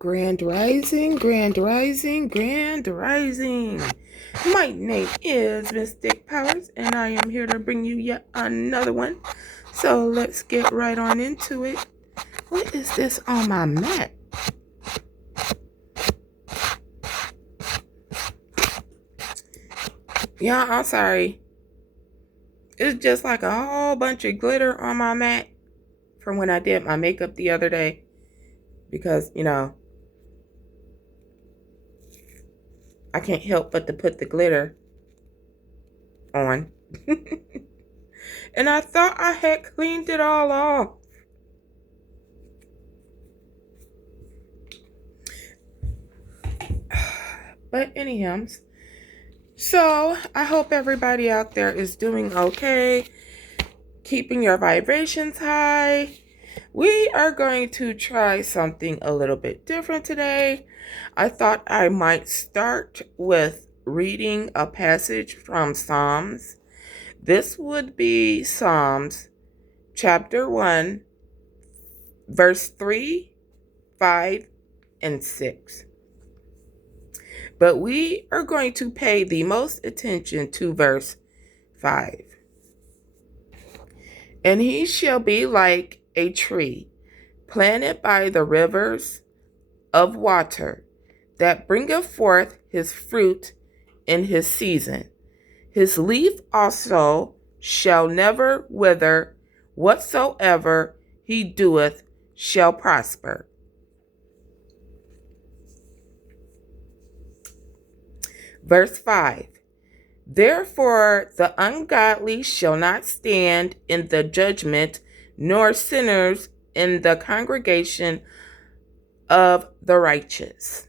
Grand Rising, Grand Rising, Grand Rising. My name is Mystic Powers, and I am here to bring you yet another one. So let's get right on into it. What is this on my mat? Yeah, I'm sorry. It's just like a whole bunch of glitter on my mat from when I did my makeup the other day. Because, I can't help but to put the glitter on. And I thought I had cleaned it all off. But anyhow, so I hope everybody out there is doing okay, keeping your vibrations high. We are going to try something a little bit different today. I thought I might start with reading a passage from Psalms. This would be Psalms chapter 1, verse 3, 5, and 6. But we are going to pay the most attention to verse 5. And he shall be like a tree planted by the rivers of water, that bringeth forth his fruit in his season. His leaf also shall never wither, whatsoever he doeth shall prosper. Verse 5. Therefore the ungodly shall not stand in the judgment, nor sinners in the congregation of the righteous.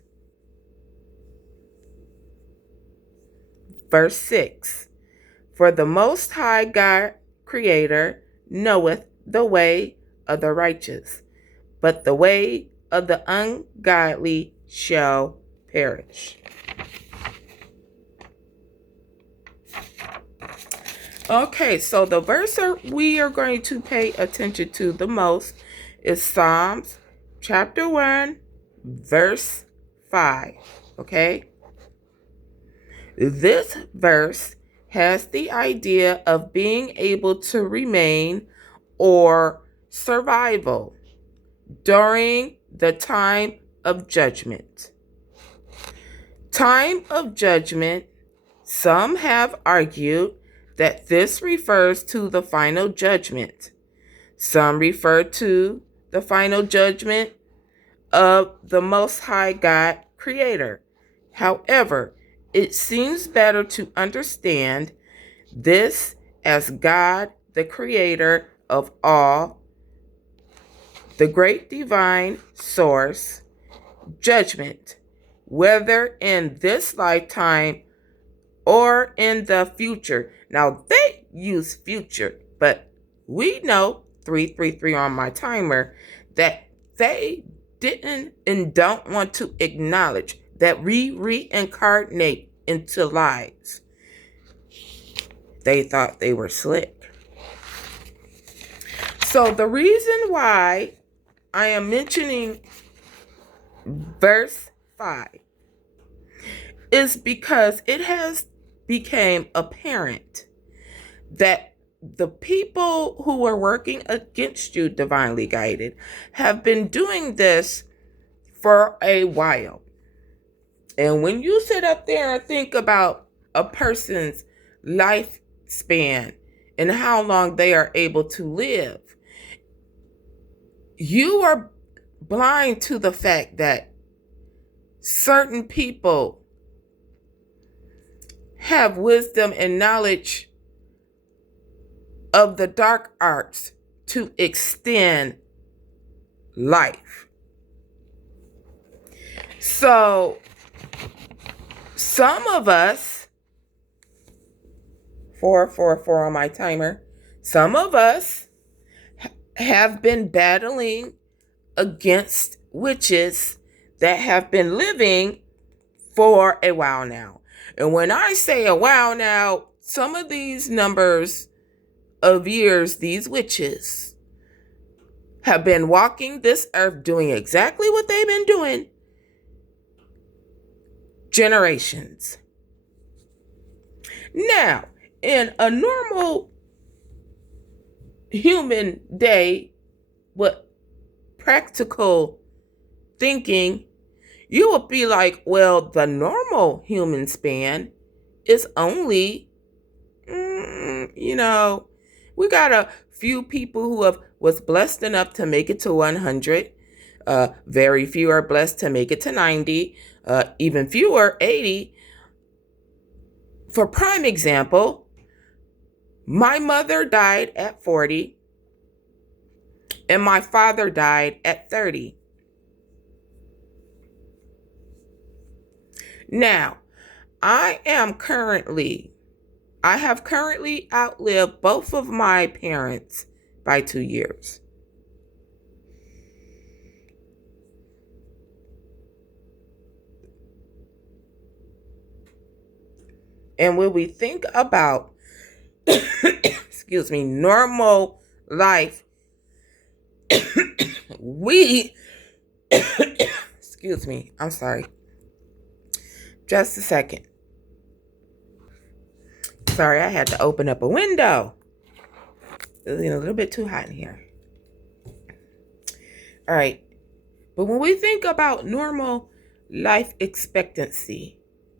Verse 6. For the Most High God, Creator, knoweth the way of the righteous, but the way of the ungodly shall perish. Okay, so the verse we are going to pay attention to the most is Psalms chapter 1, verse 5. Okay? This verse has the idea of being able to remain or survival during the time of judgment. Time of judgment, some have argued that this refers to the final judgment. Some refer to the final judgment of the Most High God, Creator. However, it seems better to understand this as God, the Creator of all, the great divine source, judgment, whether in this lifetime or in the future. Now, they use future, but we know, 333 on my timer, that they didn't and don't want to acknowledge that we reincarnate into lives. They thought they were slick. So the reason why I am mentioning verse 5 is because it has became apparent that the people who are working against you, divinely guided, have been doing this for a while. And when you sit up there and think about a person's lifespan and how long they are able to live, you are blind to the fact that certain people have wisdom and knowledge of the dark arts to extend life. So, some of us, 444 on my timer, some of us have been battling against witches that have been living for a while now. And when I say a while now, some of these numbers of years, these witches have been walking this earth doing exactly what they've been doing generations. Now, in a normal human day with practical thinking, you would be like, well, the normal human span is only, we got a few people who was blessed enough to make it to 100. Very few are blessed to make it to 90. Even fewer, 80. For prime example, my mother died at 40 and my father died at 30. Now, I have currently outlived both of my parents by 2 years. And when we think about, normal life, I'm sorry. Just a second. Sorry, I had to open up a window. It was a little bit too hot in here. All right. But when we think about normal life expectancy,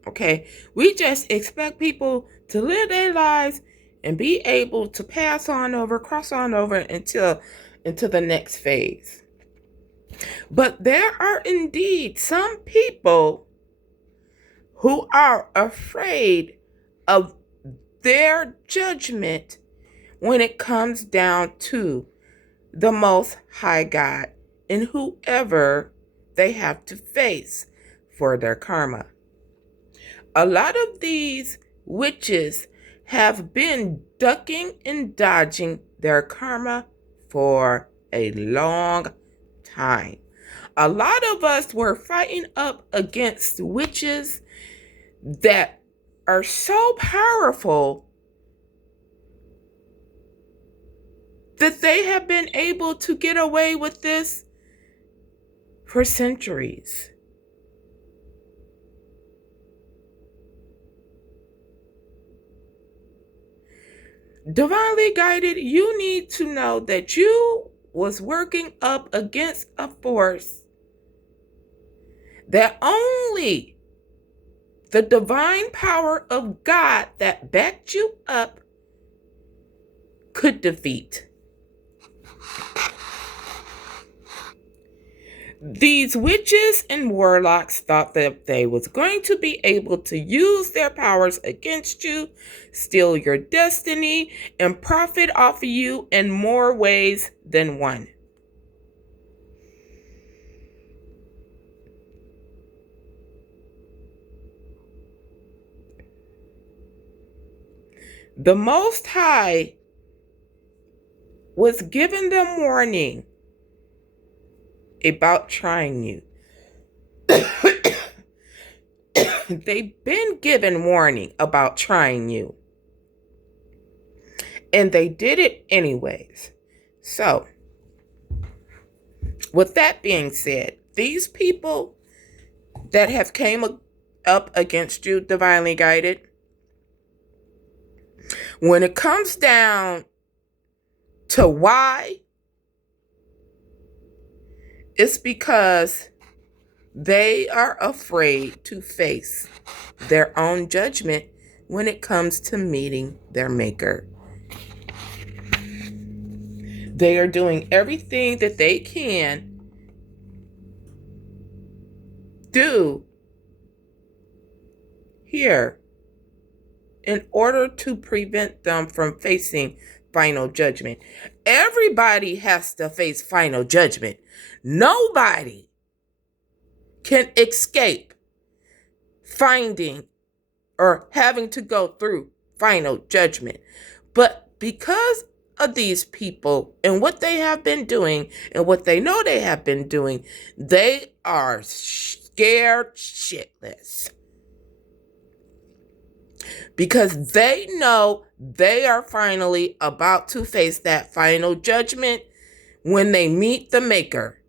okay, we just expect people to live their lives and be able to cross on over into the next phase. But there are indeed some people who are afraid of their judgment when it comes down to the Most High God and whoever they have to face for their karma. A lot of these witches have been ducking and dodging their karma for a long time. A lot of us were fighting up against witches that are so powerful that they have been able to get away with this for centuries. Divinely guided, you need to know that you was working up against a force that only the divine power of God that backed you up could defeat. These witches and warlocks thought that they was going to be able to use their powers against you, steal your destiny, and profit off of you in more ways than one. The Most High was giving them warning about trying you. They've been given warning about trying you. And they did it anyways. So, with that being said, these people that have came up against you, divinely guided, when it comes down to why, it's because they are afraid to face their own judgment when it comes to meeting their maker. They are doing everything that they can do here in order to prevent them from facing final judgment. Everybody has to face final judgment. Nobody can escape finding or having to go through final judgment. But because of these people and what they have been doing and what they know they have been doing, they are scared shitless. Because they know they are finally about to face that final judgment when they meet the maker.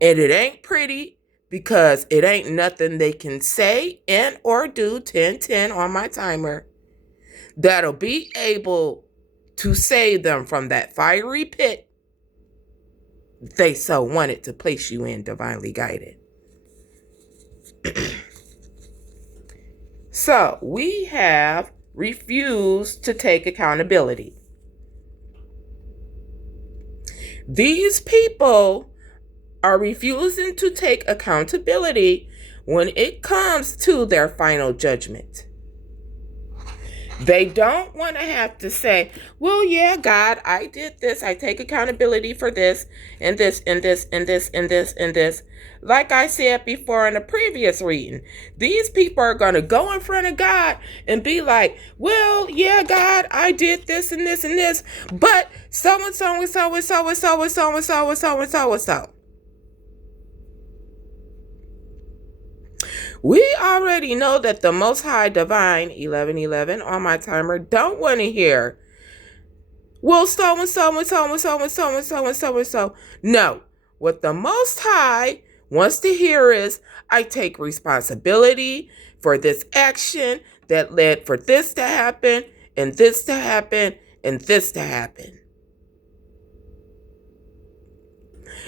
And it ain't pretty, because it ain't nothing they can say and or do 10-10 on my timer that'll be able to save them from that fiery pit they so wanted to place you in, divinely guided. So we have refused to take accountability. These people are refusing to take accountability when it comes to their final judgment. They don't want to have to say, well, yeah, God, I did this. I take accountability for this and this and this and this and this and this. Like I said before in a previous reading, these people are going to go in front of God and be like, well, yeah, God, I did this and this and this, but so and so and so and so and so and so and so and so and so and so. We already know that the Most High Divine 1111 on my timer don't want to hear, well, so and so and so and so and so and so and so and so. No, what the Most High wants to hear is, I take responsibility for this action that led for this to happen and this to happen and this to happen.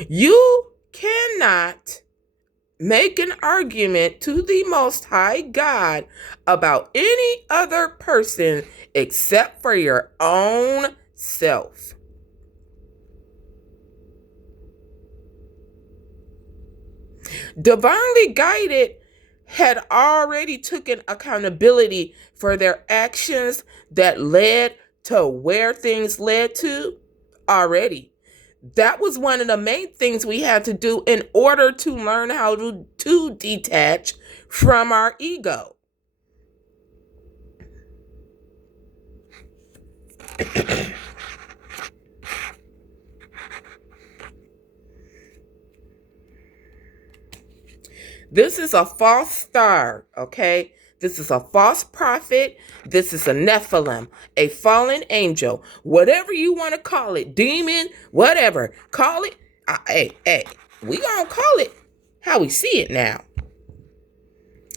You cannot make an argument to the Most High God about any other person except for your own self. Divinely guided had already taken accountability for their actions that led to where things led to already. That was one of the main things we had to do in order to learn how to detach from our ego. This is a false star, okay? This is a false prophet. This is a Nephilim, a fallen angel, whatever you want to call it, demon, whatever. Call it. Hey, we gonna call it how we see it now.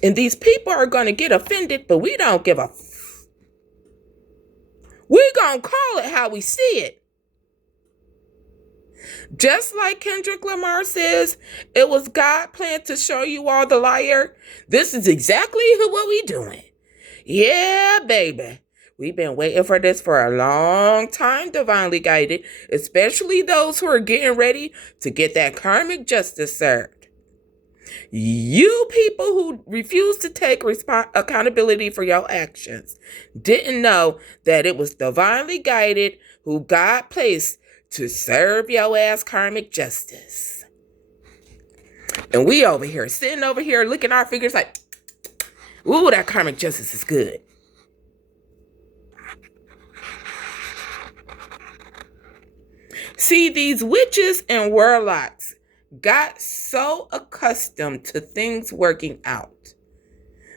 And these people are gonna get offended, but we don't give a. We gonna call it how we see it. Just like Kendrick Lamar says, it was God planned to show you all the liar. This is exactly what we doing. Yeah, baby. We've been waiting for this for a long time, divinely guided, especially those who are getting ready to get that karmic justice served. You people who refuse to take accountability for your actions didn't know that it was divinely guided who God placed to serve your ass karmic justice. And we over here, sitting over here, looking at our fingers like, ooh, that karmic justice is good. See, these witches and warlocks got so accustomed to things working out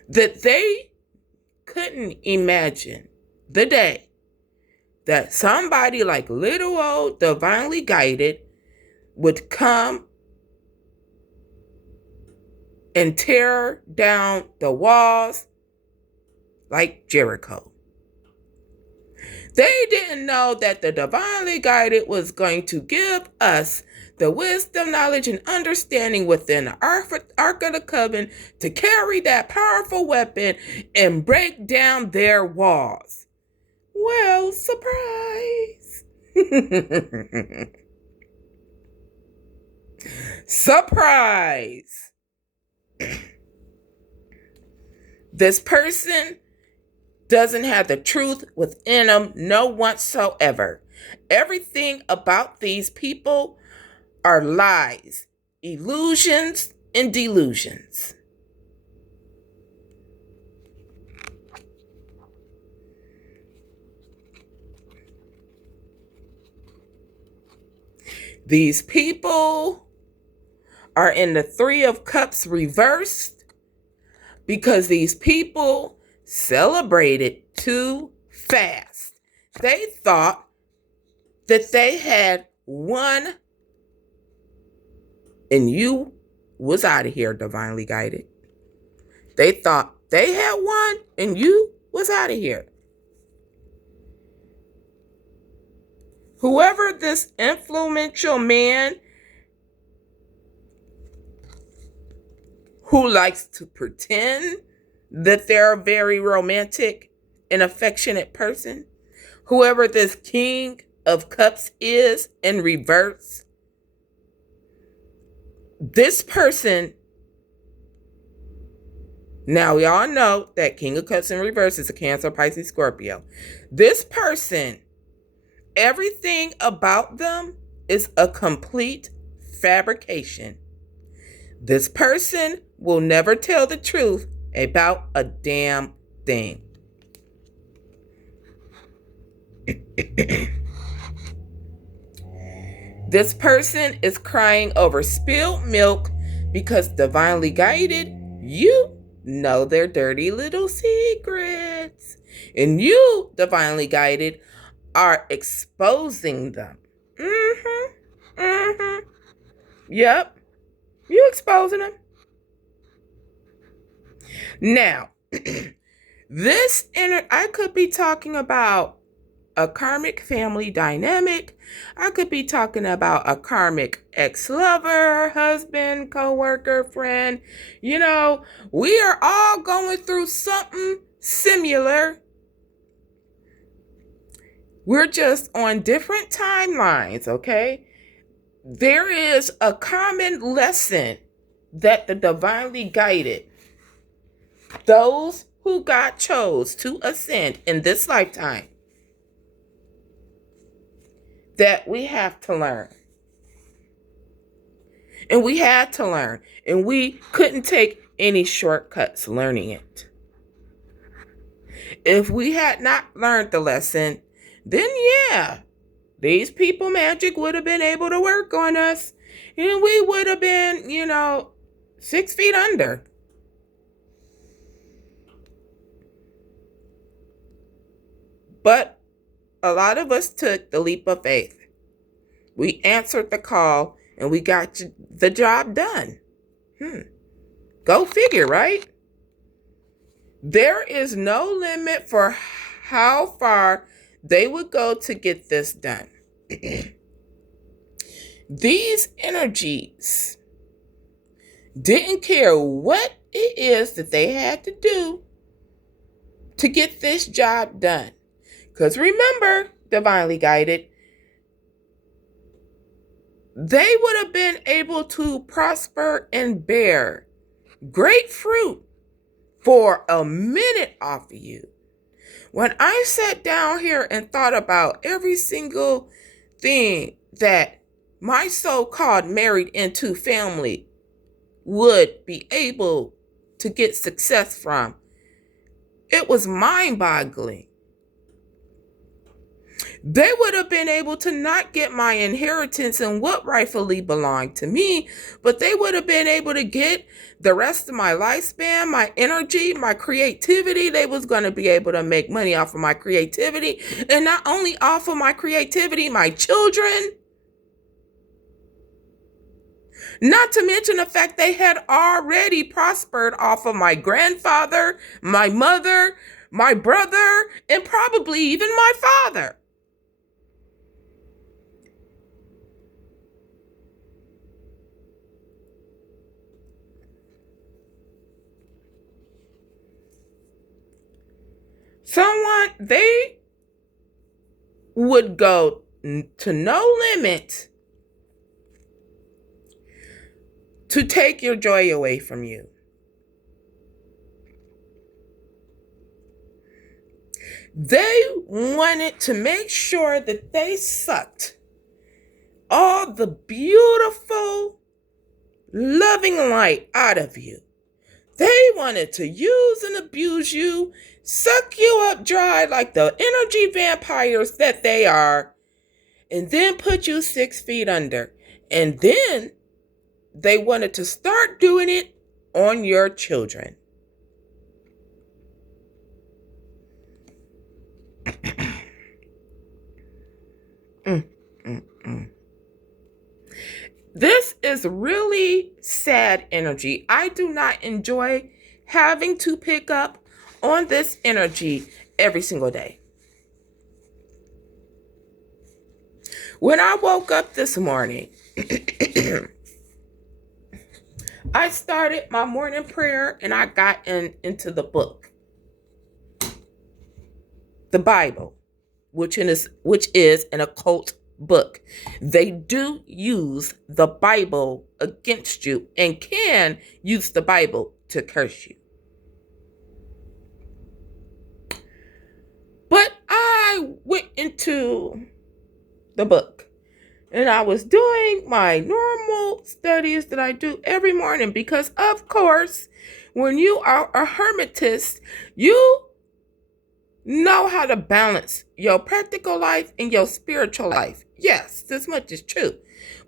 that they couldn't imagine the day that somebody like little old divinely guided would come and tear down the walls like Jericho. They didn't know that the divinely guided was going to give us the wisdom, knowledge, and understanding within the Ark of the Covenant to carry that powerful weapon and break down their walls. Well, surprise. Surprise. This person doesn't have the truth within them, no whatsoever. Everything about these people are lies, illusions, and delusions. These people are in the Three of Cups reversed because these people celebrated too fast. They thought that they had won and you was out of here, divinely guided. They thought they had won and you was out of here. Whoever this influential man who likes to pretend that they're a very romantic and affectionate person, whoever this King of Cups is in reverse, this person, now we all know that King of Cups in reverse is a Cancer, Pisces, Scorpio. This person, everything about them is a complete fabrication. This person will never tell the truth about a damn thing. This person is crying over spilled milk because divinely guided, you know their dirty little secrets. And you, divinely guided, are exposing them. Yep. You exposing them. Now, I could be talking about a karmic family dynamic. I could be talking about a karmic ex-lover, husband, co-worker, friend. You know, we are all going through something similar. We're just on different timelines, okay? There is a common lesson that the divinely guided, those who God chose to ascend in this lifetime, that we have to learn. And we had to learn. And we couldn't take any shortcuts learning it. If we had not learned the lesson, then yeah, these people magic would have been able to work on us. And we would have been, 6 feet under. But a lot of us took the leap of faith. We answered the call and we got the job done. Go figure, right? There is no limit for how far they would go to get this done. These energies didn't care what it is that they had to do to get this job done. Because remember, divinely guided, they would have been able to prosper and bear great fruit for a minute off of you. When I sat down here and thought about every single thing that my so-called married into family would be able to get success from, it was mind-boggling. They would have been able to not get my inheritance and what rightfully belonged to me, but they would have been able to get the rest of my lifespan, my energy, my creativity. They was going to be able to make money off of my creativity, and not only off of my creativity, my children. Not to mention the fact they had already prospered off of my grandfather, my mother, my brother, and probably even my father. They would go to no limit to take your joy away from you. They wanted to make sure that they sucked all the beautiful, loving light out of you. They wanted to use and abuse you, suck you up dry like the energy vampires that they are, and then put you 6 feet under. And then they wanted to start doing it on your children. This is is really sad energy. I do not enjoy having to pick up on this energy every single day. When I woke up this morning, I started my morning prayer and I got into the book, the Bible, which is an occult book. They do use the Bible against you and can use the Bible to curse you. But I went into the book and I was doing my normal studies that I do every morning because, of course, when you are a hermetist, you know how to balance your practical life and your spiritual life. Yes, this much is true.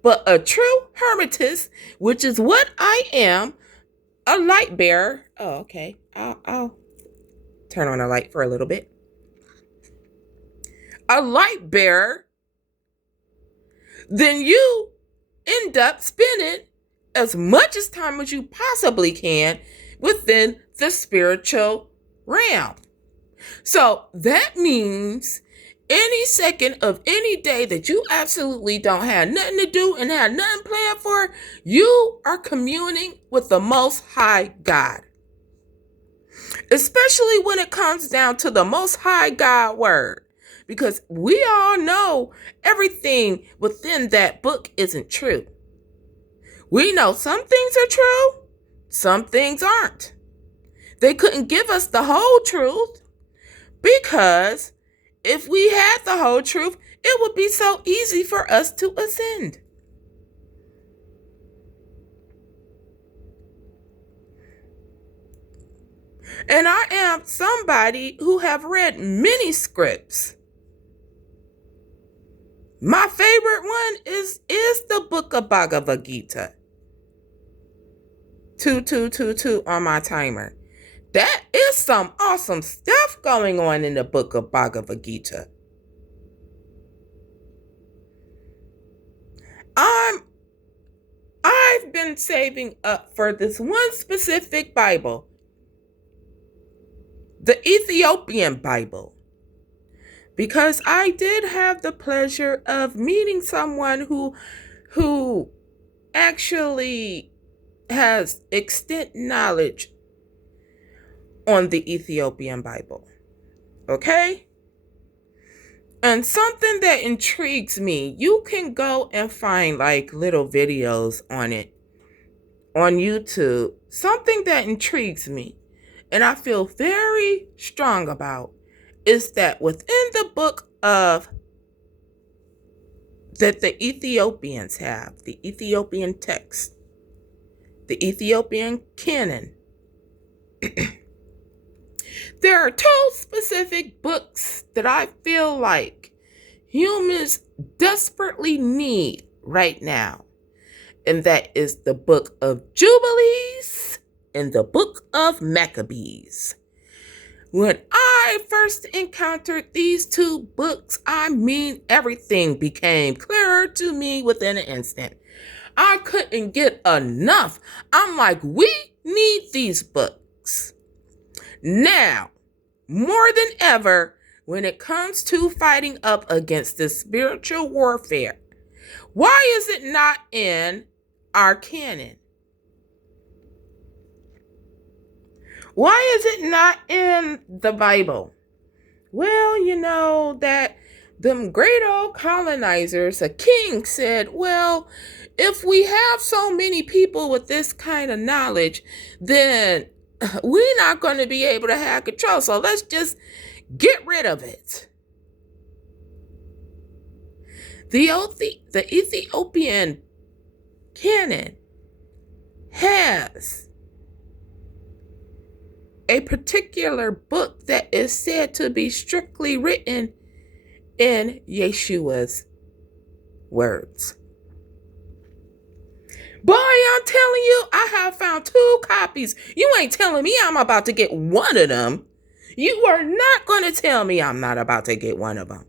But a true hermetist, which is what I am, a light bearer. Oh, okay. I'll turn on a light for a little bit. A light bearer, then you end up spending as much as time as you possibly can within the spiritual realm. So that means any second of any day that you absolutely don't have nothing to do and have nothing planned for, you are communing with the Most High God. Especially when it comes down to the Most High God word. Because we all know everything within that book isn't true. We know some things are true, some things aren't. They couldn't give us the whole truth because if we had the whole truth, it would be so easy for us to ascend. And I am somebody who have read many scripts. My favorite one is the book of Bhagavad Gita. 2222 on my timer. That is some awesome stuff going on in the book of Bhagavad Gita. I've been saving up for this one specific Bible, the Ethiopian Bible. Because I did have the pleasure of meeting someone who actually has extent knowledge on the Ethiopian Bible. Okay? And something that intrigues me, you can go and find like little videos on it on YouTube. Something that intrigues me and I feel very strong about is that within the book of that the Ethiopians have, the Ethiopian text, the Ethiopian canon, there are two specific books that I feel like humans desperately need right now. And that is the book of Jubilees and the book of Maccabees. When I first encountered these two books, I mean, everything became clearer to me within an instant. I couldn't get enough. I'm like, we need these books. Now, more than ever, when it comes to fighting up against this spiritual warfare, why is it not in our canon? Why is it not in the Bible? Well, you know that them great old colonizers, a king said, well, if we have so many people with this kind of knowledge, then we're not going to be able to have control. So let's just get rid of it. The Ethiopian canon has a particular book that is said to be strictly written in Yeshua's words. Boy, I'm telling you, I have found 2 copies. You ain't telling me I'm about to get one of them. You are not going to tell me I'm not about to get one of them.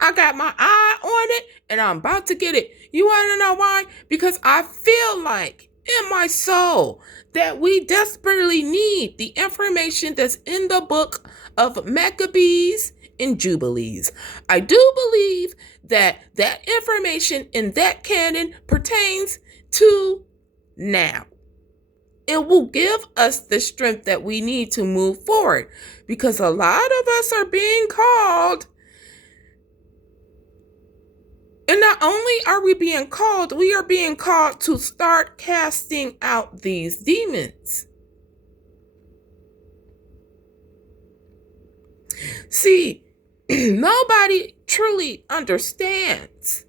I got my eye on it and I'm about to get it. You want to know why? Because I feel like in my soul that we desperately need the information that's in the book of Maccabees and Jubilees. I do believe that that information in that canon pertains to now. It will give us the strength that we need to move forward, because a lot of us are being called. And not only are we being called, we are being called to start casting out these demons. See, nobody truly understands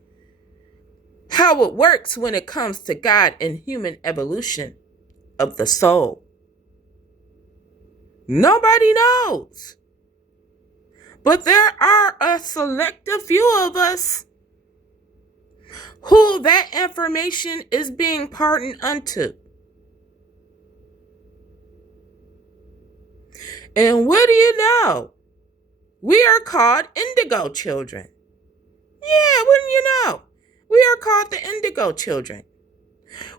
how it works when it comes to God and human evolution of the soul. Nobody knows. But there are a selective few of us who that information is being pardoned unto. And what do you know? We are called indigo children. Yeah, wouldn't you know? We are called the indigo children.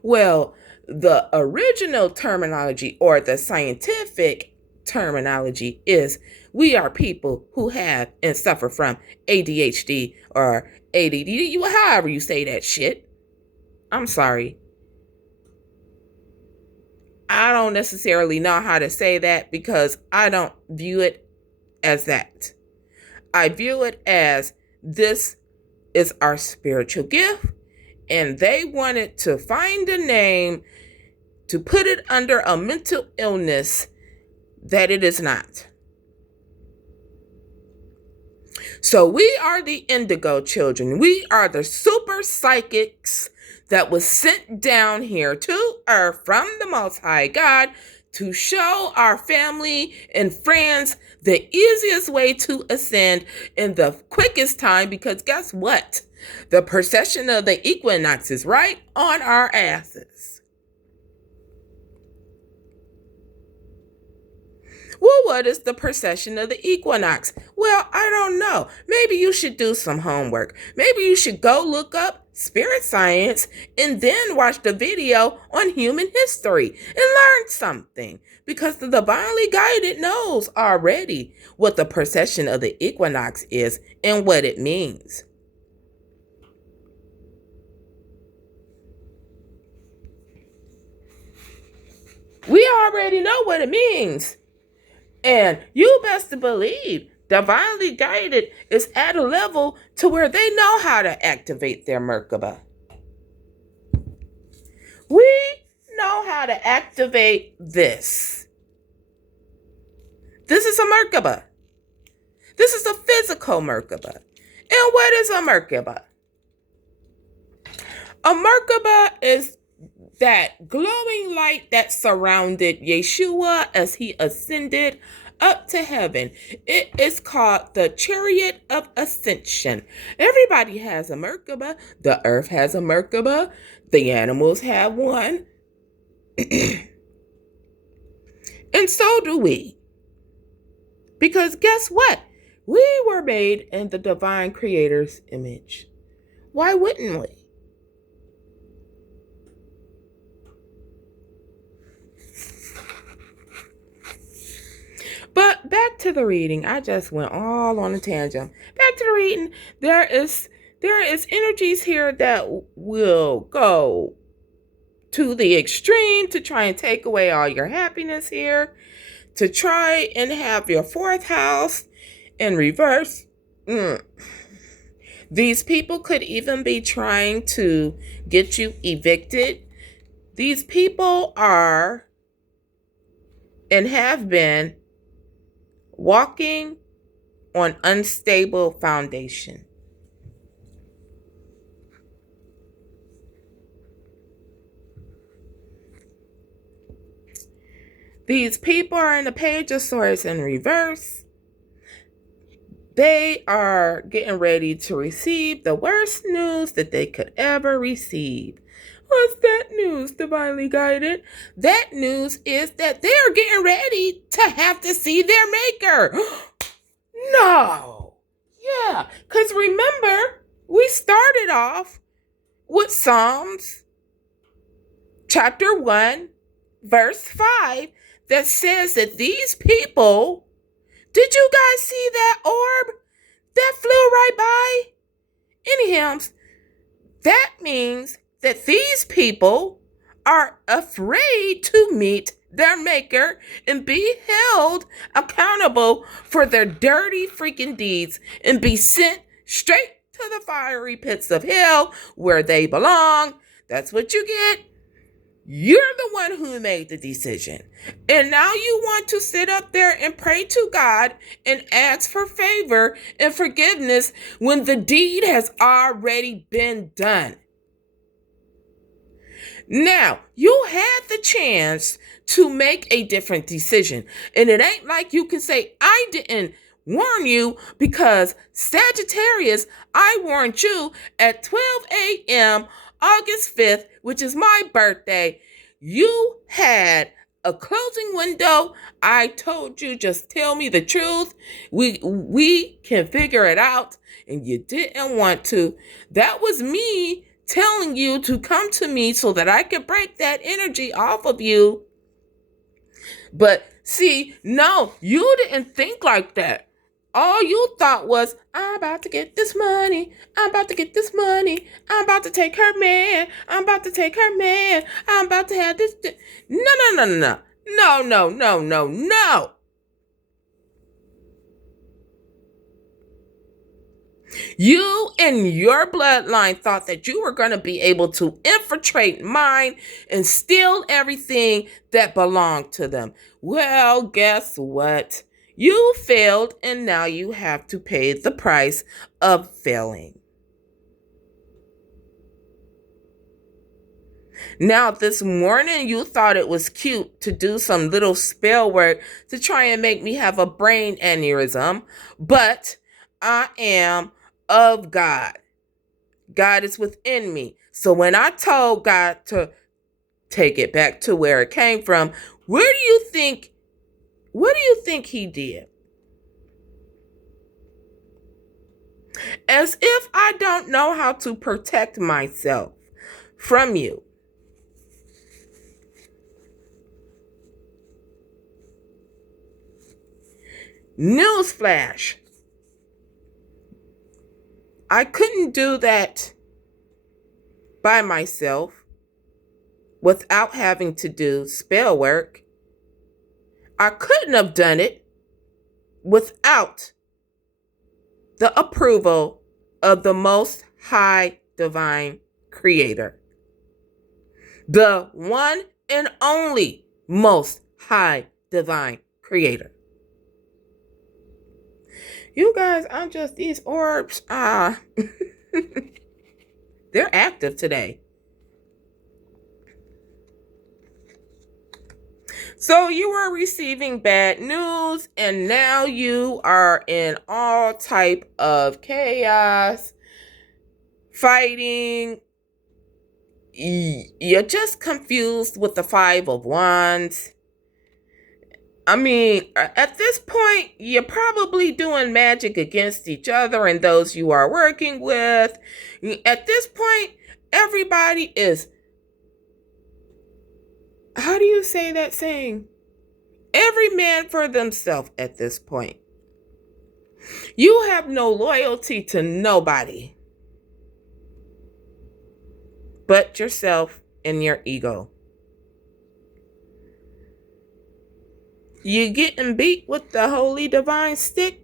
Well, the original terminology, or the scientific terminology, is we are people who have and suffer from ADHD or ADD, however you say that shit. I'm sorry. I don't necessarily know how to say that because I don't view it as that. I view it as this is our spiritual gift, and they wanted to find a name to put it under a mental illness that it is not. So we are the indigo children. We are the super psychics that was sent down here to earth from the Most High God to show our family and friends the easiest way to ascend in the quickest time, because guess what? The precession of the equinox is right on our asses. Well, what is the precession of the equinox? Well, I don't know. Maybe you should do some homework. Maybe you should go look up spirit science and then watch the video on human history and learn something, because the divinely guided knows already what the precession of the equinox is and what it means. We already know what it means. And you best to believe divinely guided is at a level to where they know how to activate their Merkaba. We know how to activate this. This is a Merkaba. This is a physical Merkaba. And what is a Merkaba? A Merkaba is that glowing light that surrounded Yeshua as he ascended up to heaven. It is called the Chariot of Ascension. Everybody has a Merkaba. The earth has a Merkaba. The animals have one. And so do we. Because guess what? We were made in the divine creator's image. Why wouldn't we? But back to the reading. I just went all on a tangent. Back to the reading. There is energies here that will go to the extreme to try and take away all your happiness here, to try and have your fourth house in reverse. These people could even be trying to get you evicted. These people are and have been walking on unstable foundation. These people are in the Page of Swords in reverse. They are getting ready to receive the worst news that they could ever receive. What's that news, divinely guided? That news is that they're getting ready to have to see their maker. No, you Yeah, because remember, we started off with Psalms chapter 1, verse 5, that says that these people, did you guys see that orb that flew right by? Anyhow, that means that these people are afraid to meet their maker and be held accountable for their dirty freaking deeds and be sent straight to the fiery pits of hell where they belong. That's what you get. You're the one who made the decision. And now you want to sit up there and pray to God and ask for favor and forgiveness when the deed has already been done. Now, you had the chance to make a different decision. And it ain't like you can say, I didn't warn you, because Sagittarius, I warned you at 12 a.m. August 5th, which is my birthday. You had a closing window. I told you, just tell me the truth. We can figure it out. And you didn't want to. That was me telling you to come to me so that I could break that energy off of you. But see, no, you didn't think like that. All you thought was, I'm about to get this money. I'm about to get this money. I'm about to take her man. I'm about to take her man. I'm about to have this. No, no, no, no, no. No, no, no, no, no. You and your bloodline thought that you were going to be able to infiltrate mine and steal everything that belonged to them. Well, guess what? You failed, and now you have to pay the price of failing. Now, this morning, you thought it was cute to do some little spell work to try and make me have a brain aneurysm, but I am of God. God is within me. So when I told God to take it back to where it came from, what do you think he did? As if I don't know how to protect myself from you. Newsflash. I couldn't do that by myself without having to do spell work. I couldn't have done it without the approval of the Most High Divine Creator. The one and only Most High Divine Creator. You guys, these orbs, they're active today. So you were receiving bad news, and now you are in all type of chaos, fighting. You're just confused with the Five of Wands. I mean, at this point, you're probably doing magic against each other and those you are working with. At this point, everybody is, how do you say that saying? Every man for themselves at this point. You have no loyalty to nobody but yourself and your ego. You getting beat with the holy divine stick?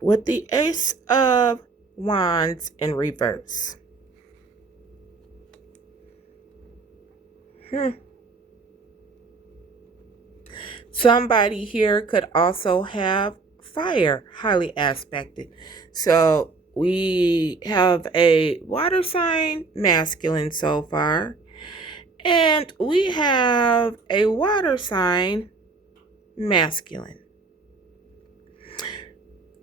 With the Ace of Wands in reverse. Somebody here could also have fire highly aspected. So we have a water sign masculine so far. And we have a water sign masculine.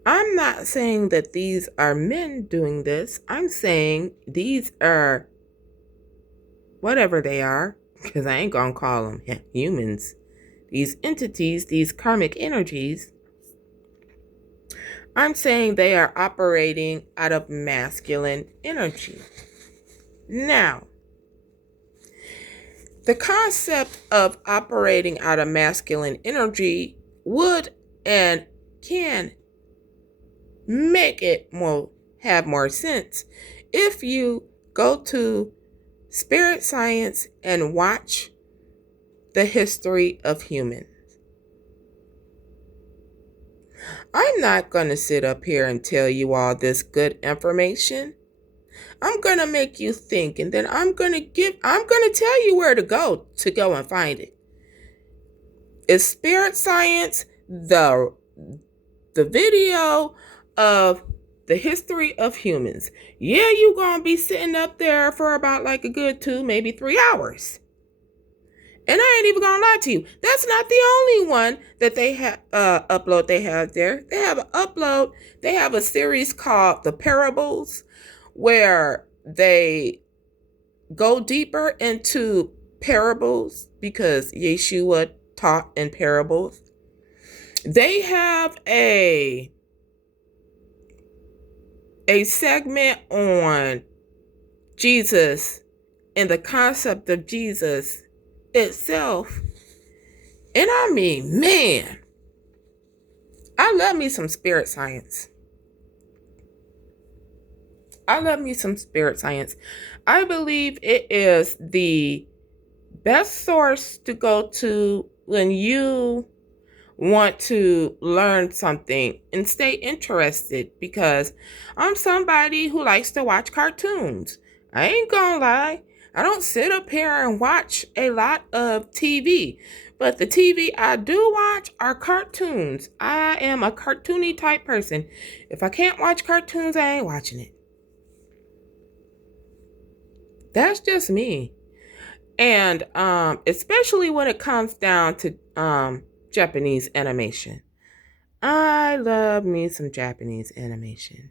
I'm not saying that these are men doing this. I'm saying these are whatever they are, because I ain't gonna call them humans. These entities, these karmic energies, I'm saying they are operating out of masculine energy. Now, the concept of operating out of masculine energy would and can make it have more sense if you go to spirit science and watch the history of humans. I'm not going to sit up here and tell you all this good information. I'm going to make you think, and then I'm going to tell you where to go and find it. It's Spirit Science, the video of the history of humans. Yeah, you're going to be sitting up there for about like a good 2, maybe 3 hours. And I ain't even gonna lie to you. That's not the only one that they have upload they have there. They have an upload. They have a series called The Parables, where they go deeper into parables because Yeshua taught in parables. They have a segment on Jesus and the concept of Jesus itself. And I mean, man, I love me some spirit science. I believe it is the best source to go to when you want to learn something and stay interested, because I'm somebody who likes to watch cartoons. I ain't gonna lie. I don't sit up here and watch a lot of TV, but the TV I do watch are cartoons. I am a cartoony type person. If I can't watch cartoons, I ain't watching it. That's just me. And especially when it comes down to Japanese animation. I love me some Japanese animation.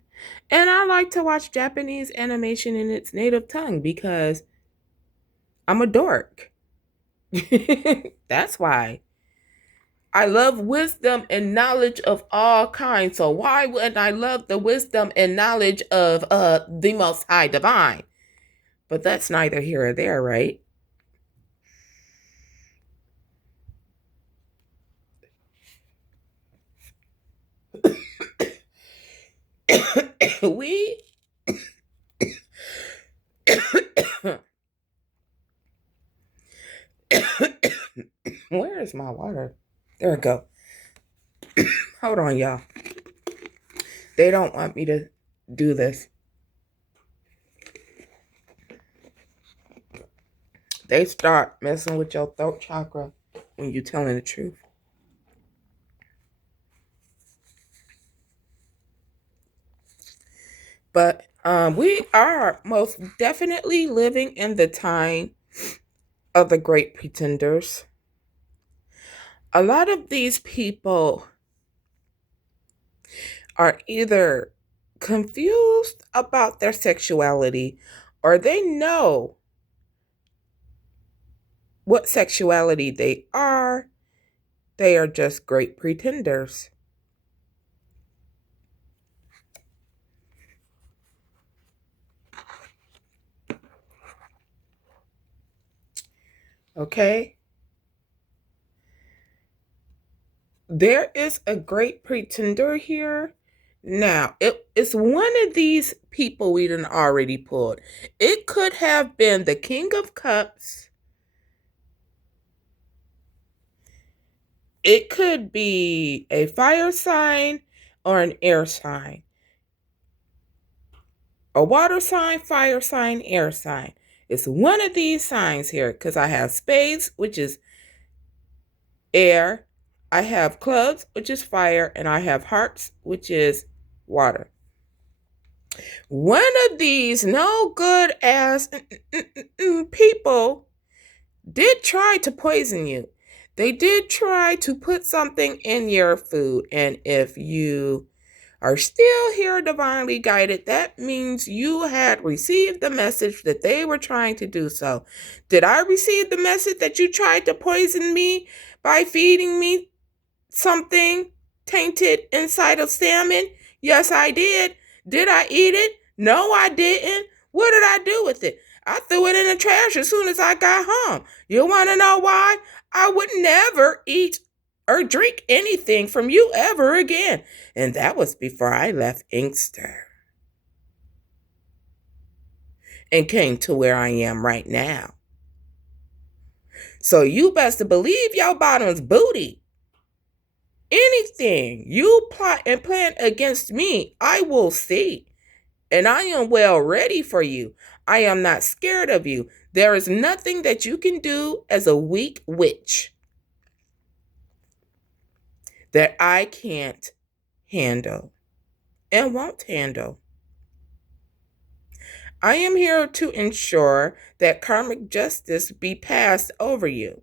And I like to watch Japanese animation in its native tongue because I'm a dork. That's why. I love wisdom and knowledge of all kinds. So why wouldn't I love the wisdom and knowledge of the Most High Divine? But that's neither here or there, right? Where is my water? There we go. Hold on, y'all. They don't want me to do this. They start messing with your throat chakra when you're telling the truth. But we are most definitely living in the time of the great pretenders. A lot of these people are either confused about their sexuality, or they know what sexuality they are. They are just great pretenders. Okay? There is a great pretender here. Now, it's one of these people we done already pulled. It could have been the King of Cups. It could be a fire sign or an air sign. A water sign, fire sign, air sign. It's one of these signs here, because I have spades, which is air. I have clubs, which is fire, and I have hearts, which is water. One of these no good ass people did try to poison you. They did try to put something in your food. And if you are still here divinely guided, that means you had received the message that they were trying to do so. Did I receive the message that you tried to poison me by feeding me something tainted inside of salmon? Yes, I did. Did I eat it? No, I didn't. What did I do with it? I threw it in the trash as soon as I got home. You want to know why? I would never eat or drink anything from you ever again. And that was before I left Inkster and came to where I am right now. So you best to believe your bottom's booty. Anything you plot and plan against me, I will see. And I am well ready for you. I am not scared of you. There is nothing that you can do as a weak witch that I can't handle and won't handle. I am here to ensure that karmic justice be passed over you.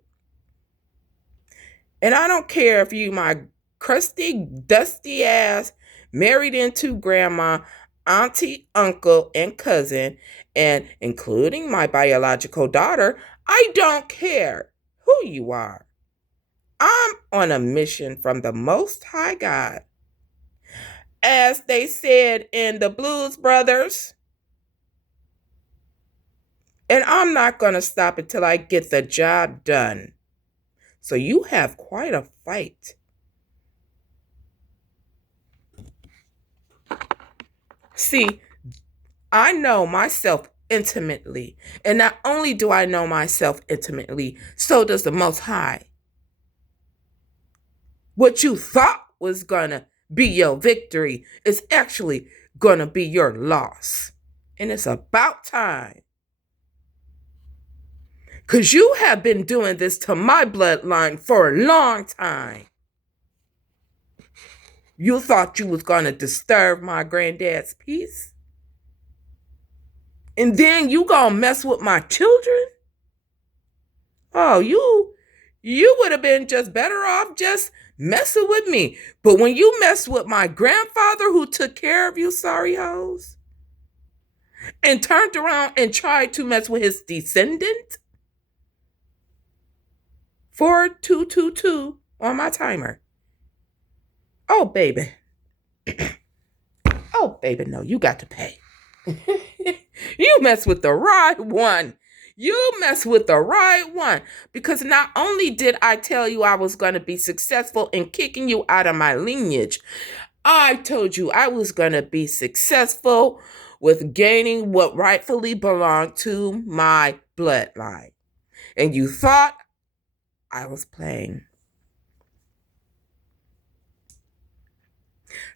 And I don't care if you my crusty, dusty ass married into grandma, auntie, uncle, and cousin, and including my biological daughter. I don't care who you are. I'm on a mission from the Most High God. As they said in the Blues Brothers, and I'm not going to stop until I get the job done. So you have quite a fight. See, I know myself intimately. And not only do I know myself intimately, so does the Most High. What you thought was going to be your victory is actually going to be your loss. And it's about time. Because you have been doing this to my bloodline for a long time. You thought you was going to disturb my granddad's peace? And then you gonna mess with my children? Oh, you would have been just better off just messing with me. But when you mess with my grandfather who took care of you, sorry hoes, and turned around and tried to mess with his descendant, 4222 on my timer. Oh, baby. Oh, baby, no, you got to pay. You mess with the right one. You mess with the right one. Because not only did I tell you I was going to be successful in kicking you out of my lineage, I told you I was going to be successful with gaining what rightfully belonged to my bloodline. And you thought I was playing.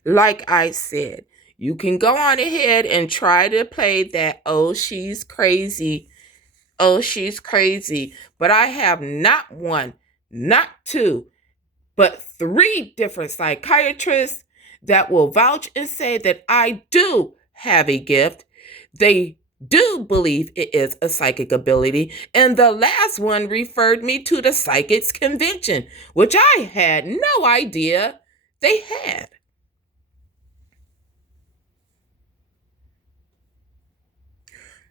Like I said, you can go on ahead and try to play that, oh, she's crazy. Oh, she's crazy. But I have not one, not two, but 3 different psychiatrists that will vouch and say that I do have a gift. They do believe it is a psychic ability. And the last one referred me to the Psychics Convention, which I had no idea they had.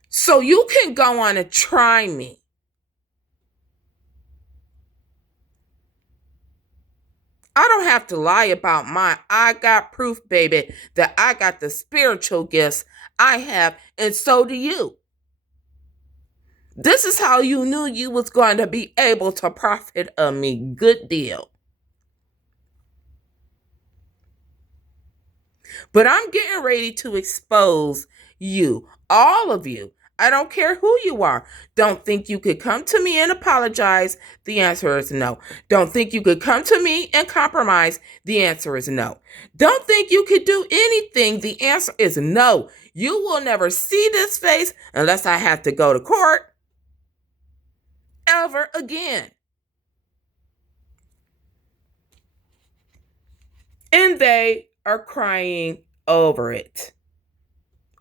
So you can go on and try me. I don't have to lie about mine. I got proof, baby, that I got the spiritual gifts I have, and so do you. This is how you knew you was going to be able to profit of me. Good deal. But I'm getting ready to expose you, all of you. I don't care who you are. Don't think you could come to me and apologize. The answer is no. Don't think you could come to me and compromise. The answer is no. Don't think you could do anything. The answer is no. You will never see this face unless I have to go to court ever again. And they are crying over it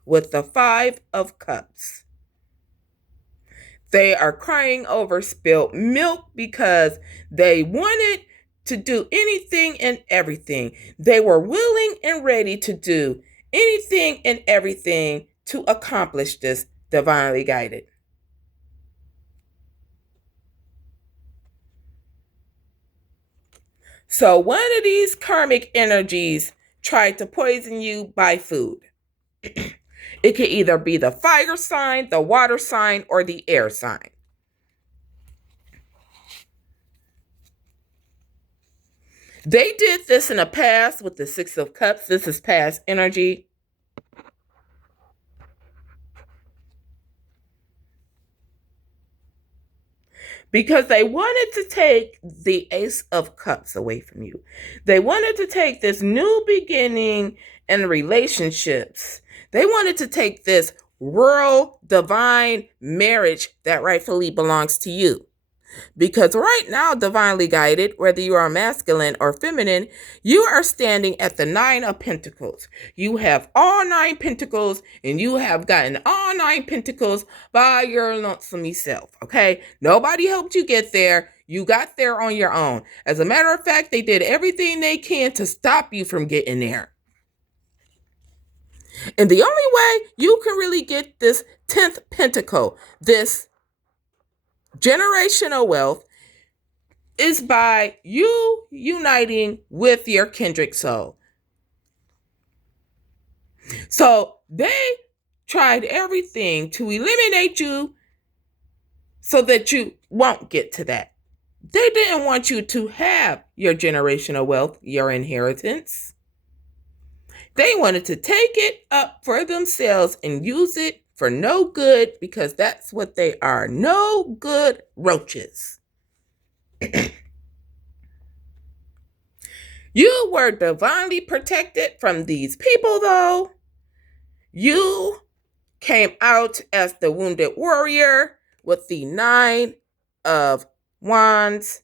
with the 5 of Cups. They are crying over spilt milk because they wanted to do anything and everything. They were willing and ready to do anything and everything to accomplish this, divinely guided. So one of these karmic energies tried to poison you by food. It could either be the fire sign, the water sign, or the air sign. They did this in the past with the Six of Cups. This is past energy. Because they wanted to take the Ace of Cups away from you. They wanted to take this new beginning in relationships. They wanted to take this royal, divine marriage that rightfully belongs to you. Because right now, divinely guided, whether you are masculine or feminine, you are standing at the 9 of Pentacles. You have all 9 pentacles, and you have gotten all 9 pentacles by your lonesome self, okay? Nobody helped you get there. You got there on your own. As a matter of fact, they did everything they can to stop you from getting there. And the only way you can really get this 10th pentacle, this generational wealth, is by you uniting with your kindred soul. So they tried everything to eliminate you so that you won't get to that. They didn't want you to have your generational wealth, your inheritance. They wanted to take it up for themselves and use it for no good, because that's what they are. No good roaches. You were divinely protected from these people, though. You came out as the wounded warrior with the 9 of Wands.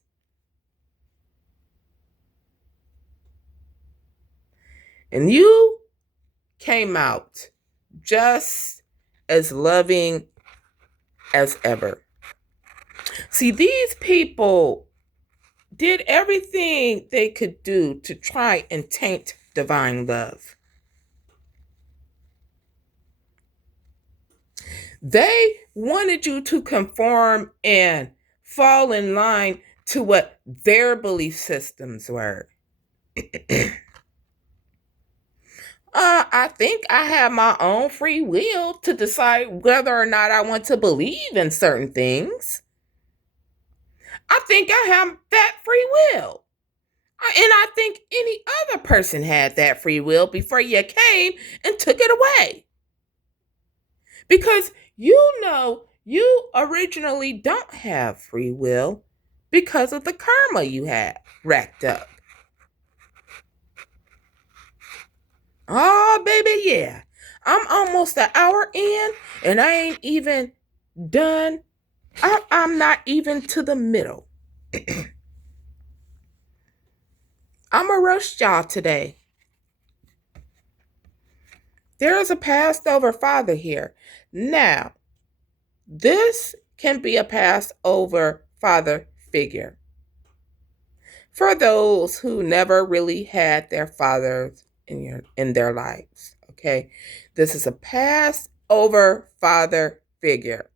And you came out just as loving as ever. See, these people did everything they could do to try and taint divine love. They wanted you to conform and fall in line to what their belief systems were. I think I have my own free will to decide whether or not I want to believe in certain things. I think I have that free will. And I think any other person had that free will before you came and took it away. Because you know you originally don't have free will because of the karma you have racked up. Oh, baby, yeah. I'm almost an hour in, and I ain't even done. I'm not even to the middle. I'm going to roast y'all today. There is a passed over father here. Now, this can be a passed over father figure for those who never really had their fathers in their lives. Okay, this is a passed over father figure.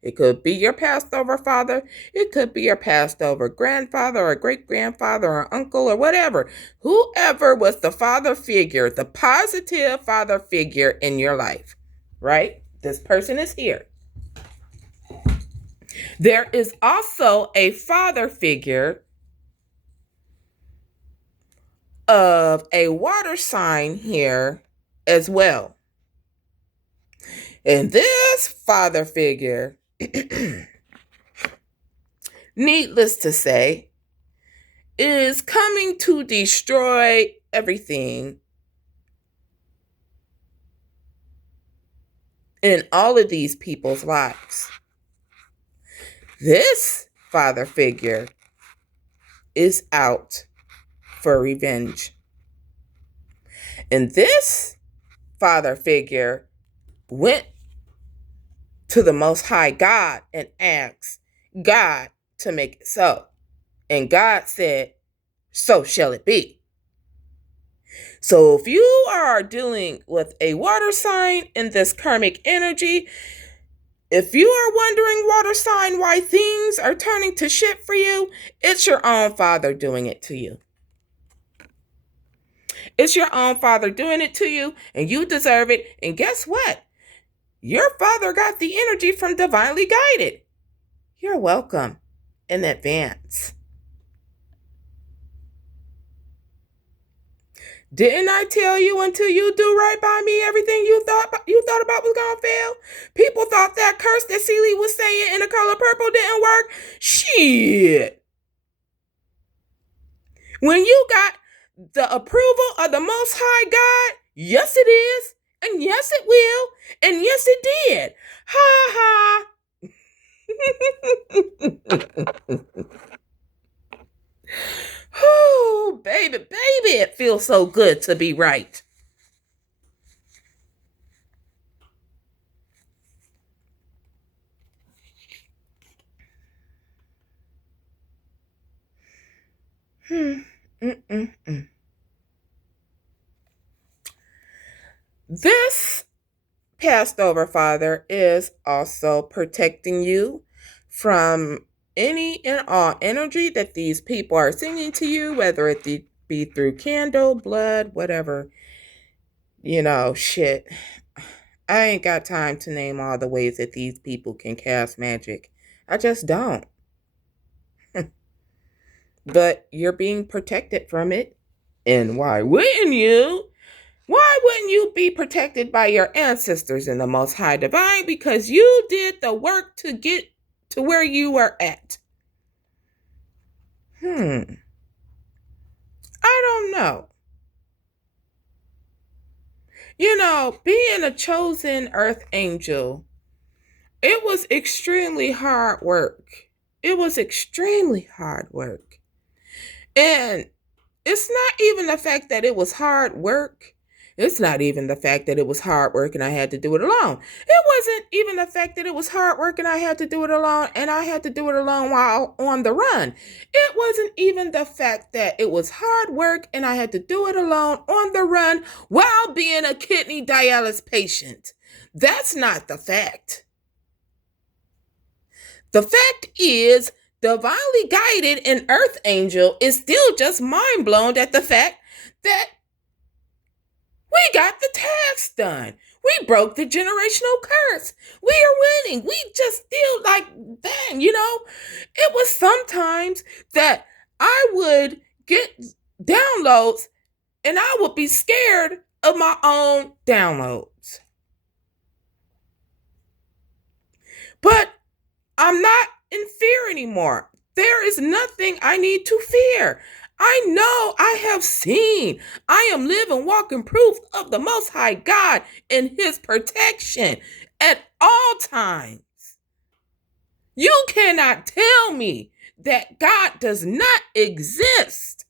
It could be your passed over father. It could be your passed over grandfather or great grandfather or uncle or whatever. Whoever was the father figure, the positive father figure in your life, right? This person is here. There is also a father figure of a water sign here as well. And this father figure, needless to say, is coming to destroy everything in all of these people's lives. This father figure is out for revenge. And this father figure went to the Most High God and asked God to make it so. And God said, so shall it be. So if you are dealing with a water sign in this karmic energy, if you are wondering, water sign, why things are turning to shit for you, it's your own father doing it to you. It's your own father doing it to you, and you deserve it. And guess what? Your father got the energy from Divinely Guided. You're welcome in advance. Didn't I tell you until you do right by me, everything you thought about was gonna fail? People thought that curse that Celie was saying in The Color Purple didn't work. Shit. When you got the approval of the Most High God, yes it is, and yes it will, and yes it did. Ha ha. Oh, baby, it feels so good to be right. This passed over father is also protecting you from any and all energy that these people are sending to you, whether it be through candle, blood, whatever. Shit. I ain't got time to name all the ways that these people can cast magic. I just don't. But you're being protected from it. And why wouldn't you? Why wouldn't you be protected by your ancestors in the Most High Divine? Because you did the work to get to where you were at. I don't know. Being a chosen earth angel, it was extremely hard work. It was extremely hard work. And it's not even the fact that it was hard work. It's not even the fact that it was hard work and I had to do it alone. It wasn't even the fact that it was hard work and I had to do it alone and I had to do it alone while on the run. It wasn't even the fact that it was hard work and I had to do it alone on the run while being a kidney dialysis patient. That's not the fact. The fact is, Divinely Guided and Earth Angel is still just mind blown at the fact that we got the task done. We broke the generational curse. We are winning. We just feel like, dang, it was sometimes that I would get downloads and I would be scared of my own downloads. But I'm not in fear anymore. There is nothing I need to fear. I know, I have seen. I am living, walking proof of the Most High God and His protection at all times. You cannot tell me that God does not exist.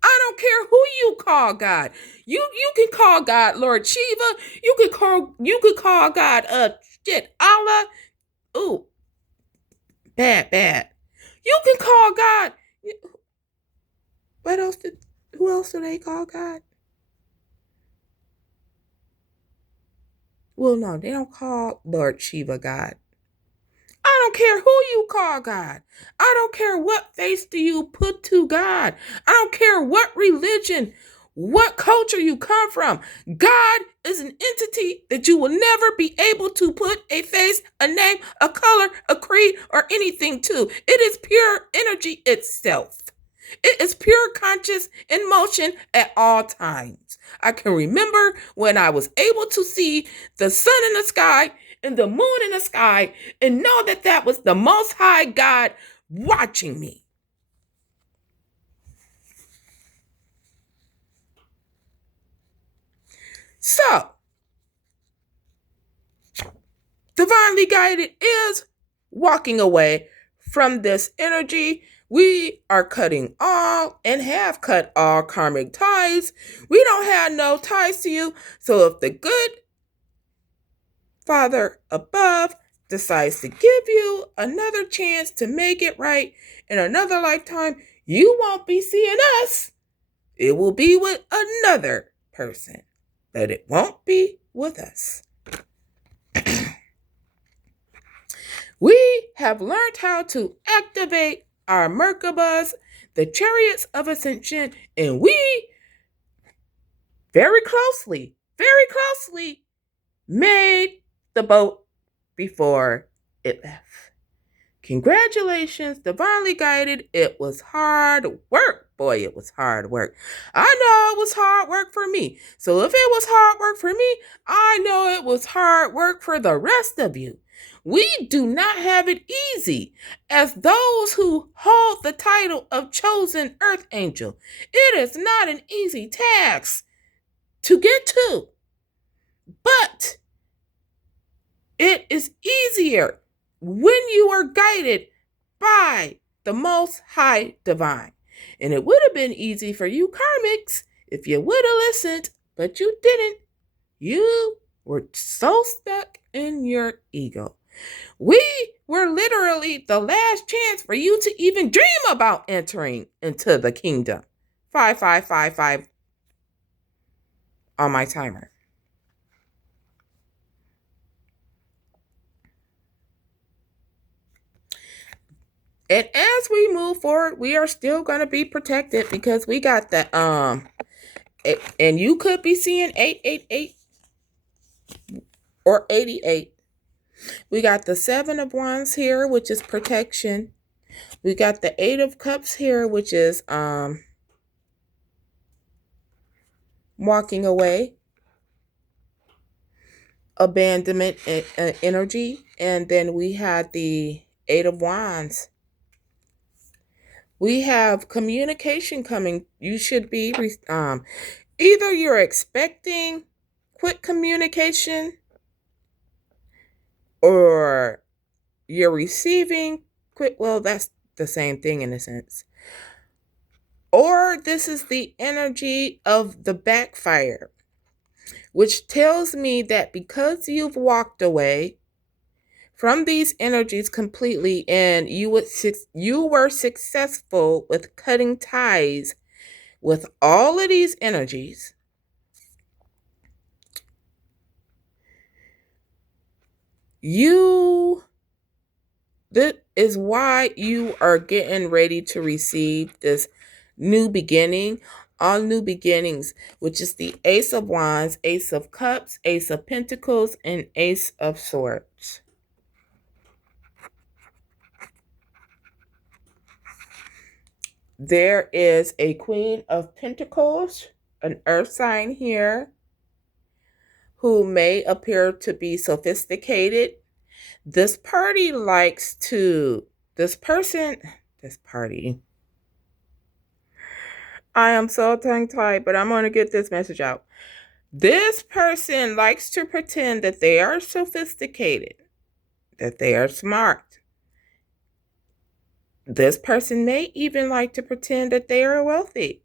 I don't care who you call God. You can call God Lord Shiva. You could call God Allah. Ooh, bad. You can call God. Who else do they call God? Well, no, they don't call Lord Shiva God. I don't care who you call God. I don't care what face do you put to God. I don't care what religion, what culture you come from. God is an entity that you will never be able to put a face, a name, a color, a creed, or anything to. It is pure energy itself. It is pure conscious in motion at all times. I can remember when I was able to see the sun in the sky and the moon in the sky and know that that was the Most High God watching me. So, Divinely Guided is walking away from this energy. We are cutting all and have cut all karmic ties. We don't have no ties to you. So if the good Father above decides to give you another chance to make it right in another lifetime, you won't be seeing us. It will be with another person, but it won't be with us. We have learned how to activate our Merkabahs. the chariots of ascension, and we very closely made the boat before it left. Congratulations, divinely guided. It was hard work. Boy, it was hard work. I know it was hard work for me. So if it was hard work for me, I know it was hard work for the rest of you. We do not have it easy as those who hold the title of chosen earth angel. It is not an easy task to get to, but it is easier when you are guided by the Most High Divine. And it would have been easy for you karmics if you would have listened, but you didn't. You were so stuck in your ego. We were literally the last chance for you to even dream about entering into the kingdom. 5555 on my timer. And as we move forward, we are still going to be protected because we got the and you could be seeing 888 or 88. We got the 7 of Wands here, which is protection. We got the 8 of Cups here, which is walking away, abandonment energy, and then we had the 8 of Wands. We have communication coming. You should be either you're expecting quick communication or you're receiving quick. Well, that's the same thing in a sense. Or this is the energy of the backfire, which tells me that because you've walked away from these energies completely and you were successful with cutting ties with all of these energies, this is why you are getting ready to receive this new beginning, all new beginnings, which is the Ace of Wands, Ace of Cups, Ace of Pentacles, and Ace of Swords. There is a Queen of Pentacles, an earth sign here, who may appear to be sophisticated. This party. I am so tongue-tied, but I'm going to get this message out. This person likes to pretend that they are sophisticated, that they are smart. This person may even like to pretend that they are wealthy.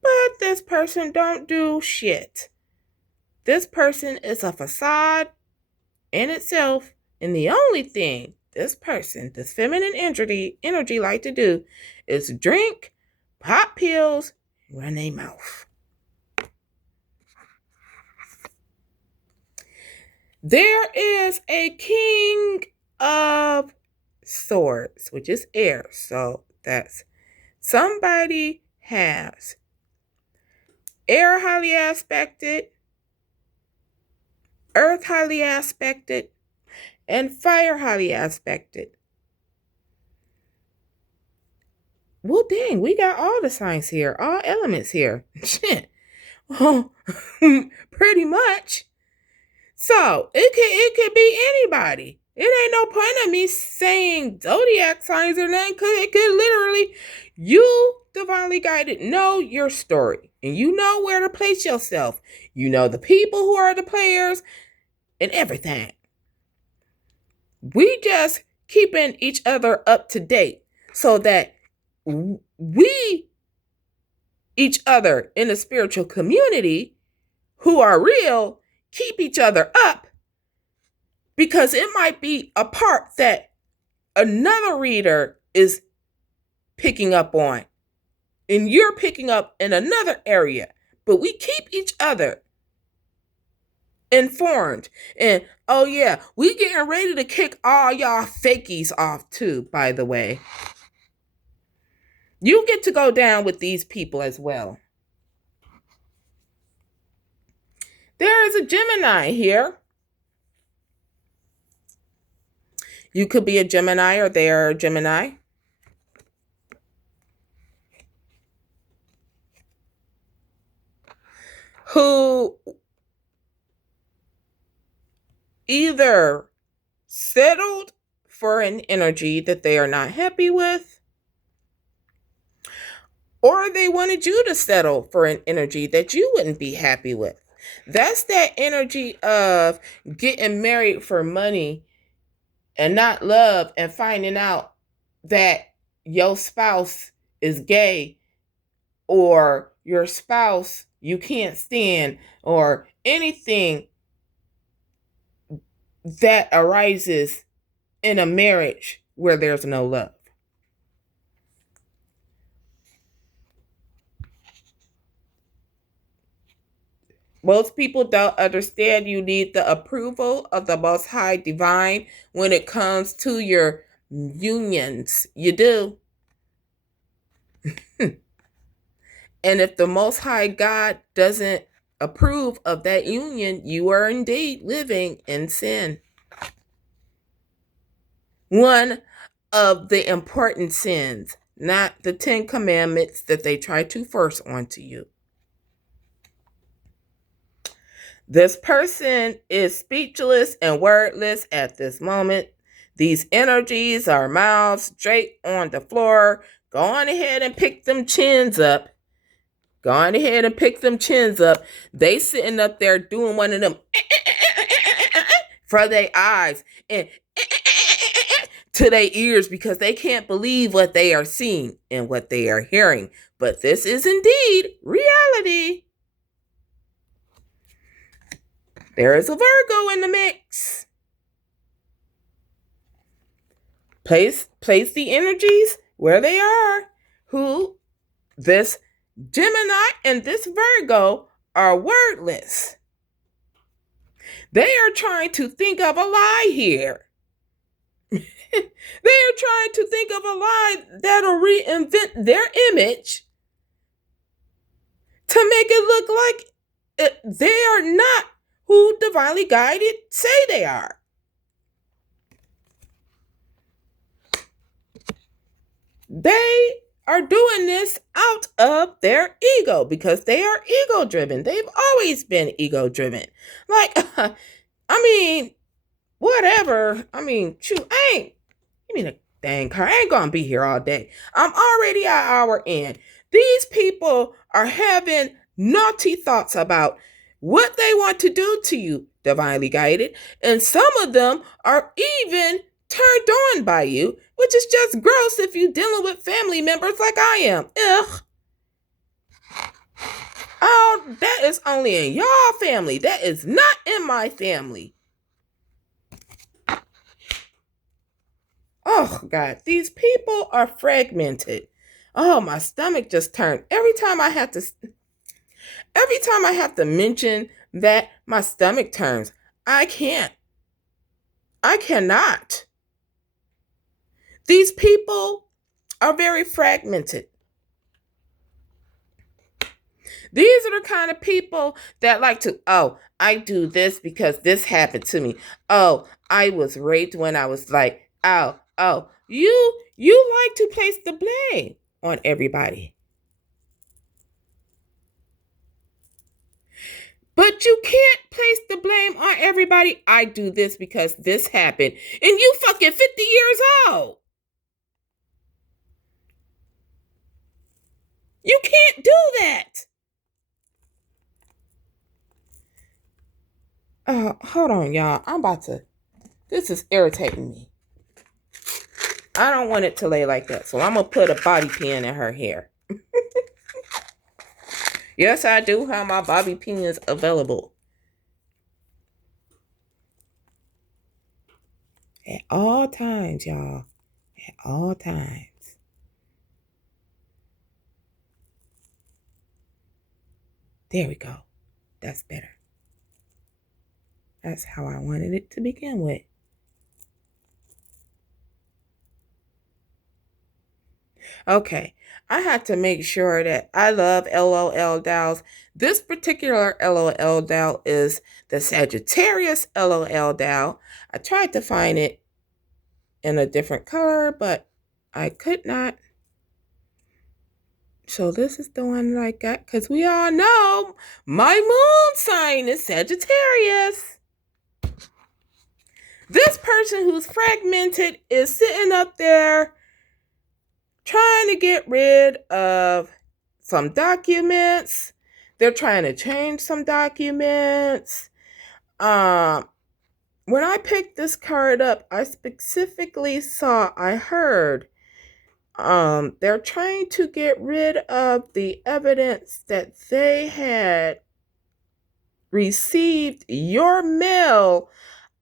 But this person don't do shit. This person is a facade in itself, and the only thing this feminine energy like to do is drink, pop pills, and run their mouth. There is a King of Swords, which is air. So that's somebody has air highly aspected, earth highly aspected, and fire highly aspected. Well, dang, we got all the signs here, all elements here. Shit. Oh, pretty much. So it could be anybody. It ain't no point of me saying zodiac signs or nothing, because it could literally, you divinely guided know your story, and you know where to place yourself. You know the people who are the players and everything. We just keeping each other up to date so that we, each other in the spiritual community who are real, keep each other up, because it might be a part that another reader is picking up on and you're picking up in another area, but we keep each other informed. And oh yeah, we getting ready to kick all y'all fakies off too, by the way. You get to go down with these people as well. There is a Gemini here. You could be a Gemini or they are a Gemini. Who either settled for an energy that they are not happy with, or they wanted you to settle for an energy that you wouldn't be happy with. That's that energy of getting married for money and not love, and finding out that your spouse is gay, or your spouse you can't stand, or anything that arises in a marriage where there's no love. Most people don't understand you need the approval of the Most High Divine when it comes to your unions. You do. And if the Most High God doesn't approve of that union, you are indeed living in sin. One of the important sins, not the 10 Commandments that they try to force onto you. This person is speechless and wordless at this moment. These energies are mouths straight on the floor. Go on ahead and pick them chins up. Go on ahead and pick them chins up. They sitting up there doing one of them for their eyes and to their ears, because they can't believe what they are seeing and what they are hearing. But this is indeed reality. There is a Virgo in the mix. Place the energies where they are. Who this Gemini and this Virgo are wordless. They are trying to think of a lie here. They are trying to think of a lie that'll reinvent their image to make it look like they are not who divinely guided say they are. They are doing this out of their ego because they are ego driven. They've always been ego driven. Like, I mean, whatever. I mean, shoot, give me the dang car. I ain't gonna be here all day. I'm already an hour in. These people are having naughty thoughts about what they want to do to you, divinely guided. And some of them are even turned on by you, which is just gross if you're dealing with family members like I am. Ugh. Oh, that is only in y'all family. That is not in my family. Oh, God. These people are fragmented. Oh, my stomach just turned. Every time I have to mention that, my stomach turns. I cannot. These people are very fragmented. These are the kind of people that like to, I do this because this happened to me. Oh, I was raped when I was like, you like to place the blame on everybody. But you can't place the blame on everybody. I do this because this happened. And you fucking 50 years old. You can't do that. Hold on, y'all. This is irritating me. I don't want it to lay like that. So I'm going to put a bobby pin in her hair. Yes, I do have my bobby pins available. At all times, y'all. At all times. There we go. That's better. That's how I wanted it to begin with. Okay, I had to make sure that I love LOL dials. This particular LOL dial is the Sagittarius LOL dial. I tried to find it in a different color, but I could not. So this is the one that I got because we all know my moon sign is Sagittarius. This person who's fragmented is sitting up there trying to get rid of some documents. They're trying to change some documents. When I picked this card up, I specifically I heard they're trying to get rid of the evidence that they had received your mail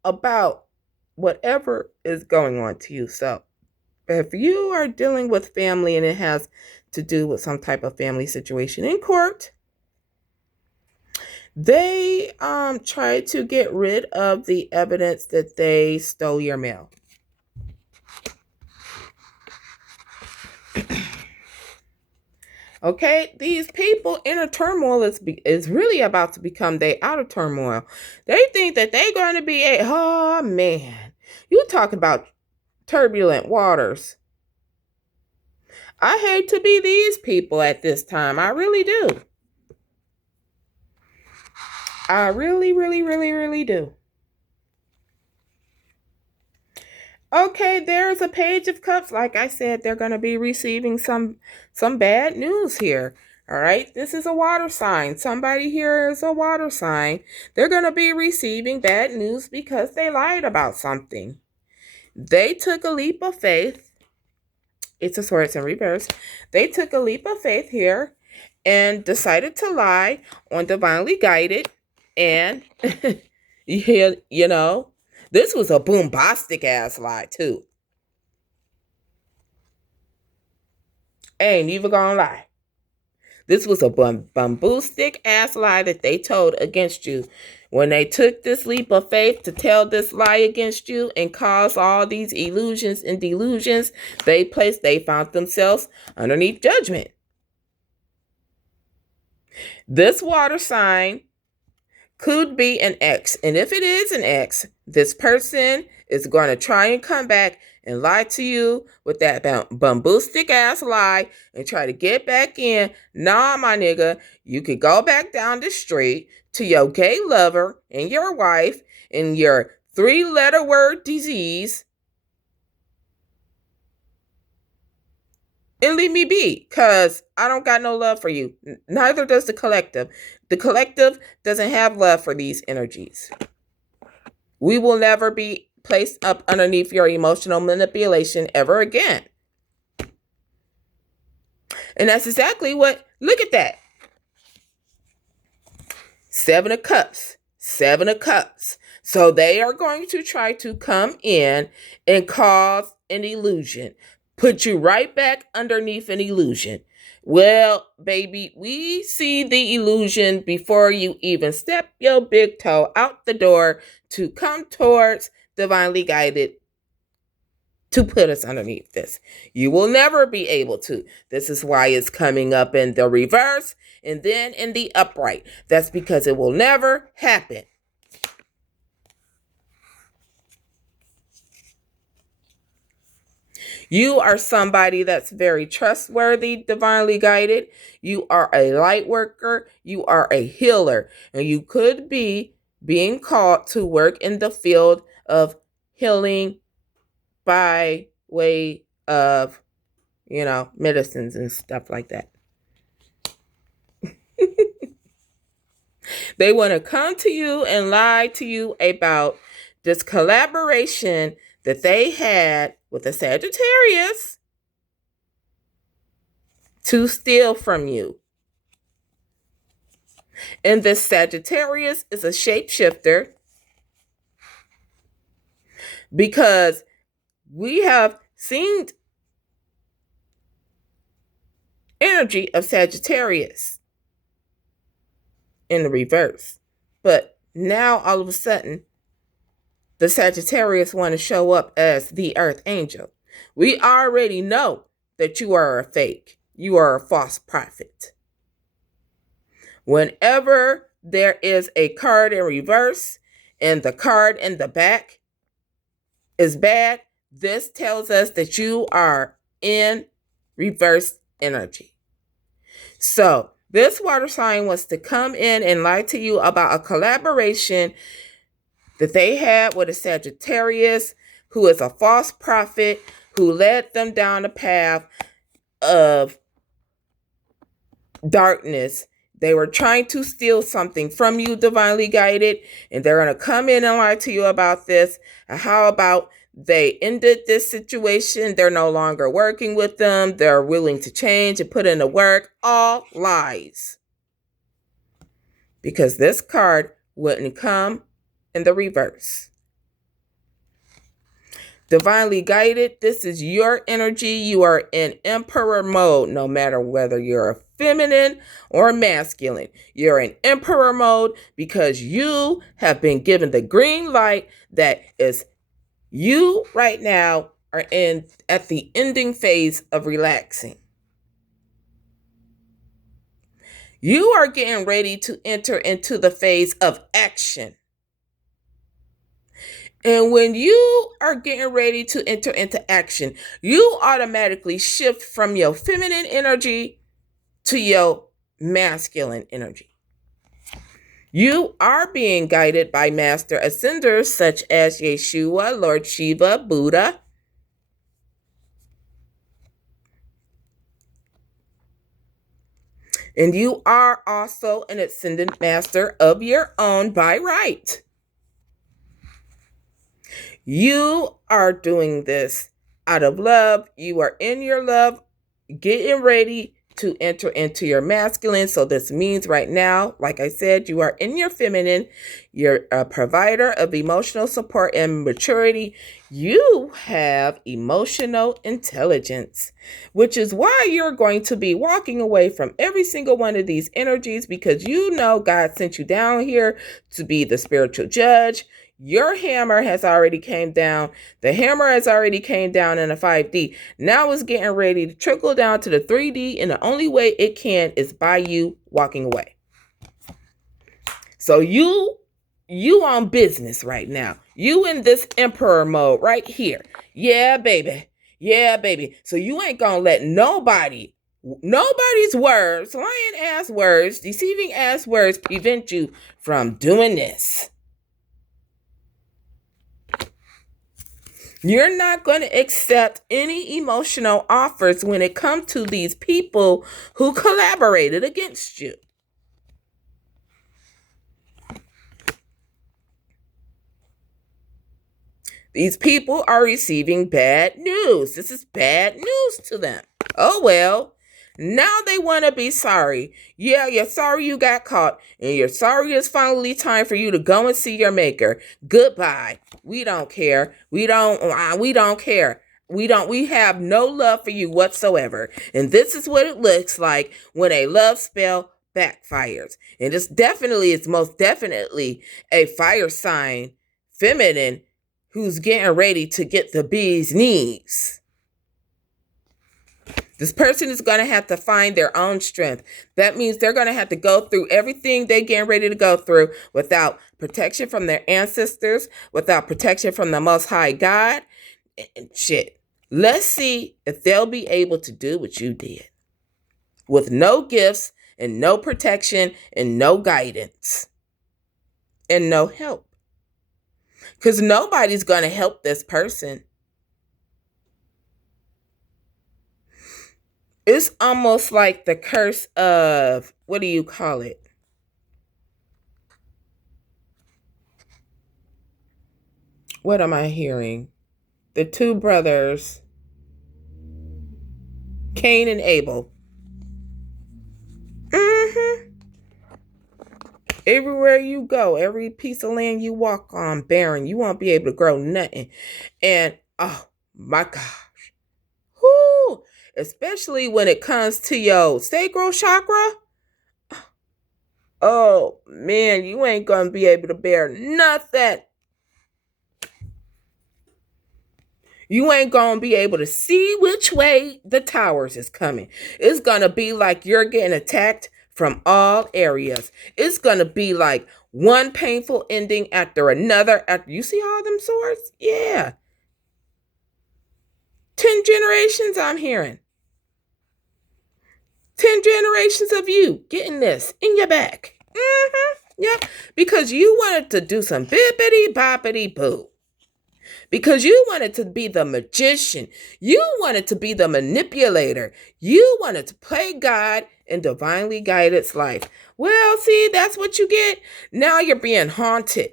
about whatever is going on to you. So if you are dealing with family and it has to do with some type of family situation in court, they try to get rid of the evidence that they stole your mail. Okay, these people inner turmoil is really about to become their outer turmoil. They think that they're going to be oh man, you talking about turbulent waters. I hate to be these people at this time. I really do. I really, really, really, really do. Okay, there's a Page of Cups. Like I said, they're going to be receiving some bad news here. All right, this is a water sign. Somebody here is a water sign. They're going to be receiving bad news because they lied about something. They took a leap of faith. It's a Swords in reverse. They took a leap of faith here and decided to lie on Divinely Guided. And, you know, this was a bombastic ass lie, too. Ain't even gonna lie. This was a bombastic ass lie that they told against you. When they took this leap of faith to tell this lie against you and cause all these illusions and delusions, they found themselves underneath judgment. This water sign could be an ex. And if it is an ex, this person is going to try and come back and lie to you with that bombastic ass lie and try to get back in. Nah, my nigga, you could go back down the street to your gay lover and your wife and your 3-letter word disease and leave me be, because I don't got no love for you. Neither does the collective. The collective doesn't have love for these energies. We will never be placed up underneath your emotional manipulation ever again. And that's exactly what, look at that. 7 of Cups. 7 of Cups. So they are going to try to come in and cause an illusion. Put you right back underneath an illusion. Well, baby, we see the illusion before you even step your big toe out the door to come towards Divinely Guided to put us underneath this. You will never be able to. This is why it's coming up in the reverse and then in the upright. That's because it will never happen. You are somebody that's very trustworthy, divinely guided. You are a light worker. You are a healer. And you could be being called to work in the field of healing by way of, medicines and stuff like that. They want to come to you and lie to you about this collaboration that they had with a Sagittarius to steal from you. And this Sagittarius is a shapeshifter because we have seen energy of Sagittarius in the reverse. But now all of a sudden, the Sagittarius want to show up as the Earth Angel. We already know that you are a fake. You are a false prophet. Whenever there is a card in reverse and the card in the back is bad, this tells us that you are in reverse energy. So this water sign wants to come in and lie to you about a collaboration that they had with a Sagittarius who is a false prophet who led them down a path of darkness. They were trying to steal something from you, divinely guided, and they're going to come in and lie to you about this. And how about they ended this situation? They're no longer working with them. They're willing to change and put in the work. All lies. Because this card wouldn't come in the reverse. Divinely guided, this is your energy. You are in emperor mode, no matter whether you're a feminine or masculine. You're in emperor mode because you have been given the green light that is you right now are in at the ending phase of relaxing. You are getting ready to enter into the phase of action. And when you are getting ready to enter into action, you automatically shift from your feminine energy to your masculine energy. You are being guided by master ascenders such as Yeshua, Lord Shiva, Buddha. And you are also an ascendant master of your own by right. You are doing this out of love. You are in your love, getting ready to enter into your masculine. So this means right now, like I said, you are in your feminine. You're a provider of emotional support and maturity. You have emotional intelligence, which is why you're going to be walking away from every single one of these energies, because you know God sent you down here to be the spiritual judge. Your hammer has already came down. The hammer has already came down in a 5D. Now it's getting ready to trickle down to the 3D, and the only way it can is by you walking away. So you on business right now. You in this emperor mode right here. Yeah, baby. Yeah, baby. So you ain't gonna let nobody's words, lying ass words, deceiving ass words prevent you from doing this. You're not going to accept any emotional offers when it comes to these people who collaborated against you. These people are receiving bad news. This is bad news to them. Oh, well, now they want to be sorry. Yeah, you're sorry you got caught, and you're sorry it's finally time for you to go and see your maker. Goodbye. We don't care. We don't care. We have no love for you whatsoever. And this is what it looks like when a love spell backfires. And it's most definitely a fire sign, feminine, who's getting ready to get the bee's knees. This person is going to have to find their own strength. That means they're going to have to go through everything they're getting ready to go through without protection from their ancestors, without protection from the Most High God. And shit. Let's see if they'll be able to do what you did. With no gifts and no protection and no guidance and no help. Because nobody's going to help this person. It's almost like the curse of, what do you call it? What am I hearing? The two brothers, Cain and Abel. Everywhere you go, every piece of land you walk on, barren, you won't be able to grow nothing. And, oh my gosh. Whoo! Especially when it comes to your sacral chakra. Oh, man, you ain't going to be able to bear nothing. You ain't going to be able to see which way the towers is coming. It's going to be like you're getting attacked from all areas. It's going to be like one painful ending after another. After you see all them swords? Yeah. 10 generations I'm hearing. 10 generations of you getting this in your back. Yeah, because you wanted to do some bippity boppity boo. Because you wanted to be the magician. You wanted to be the manipulator. You wanted to play God in divinely guided life. Well, see, that's what you get. Now you're being haunted.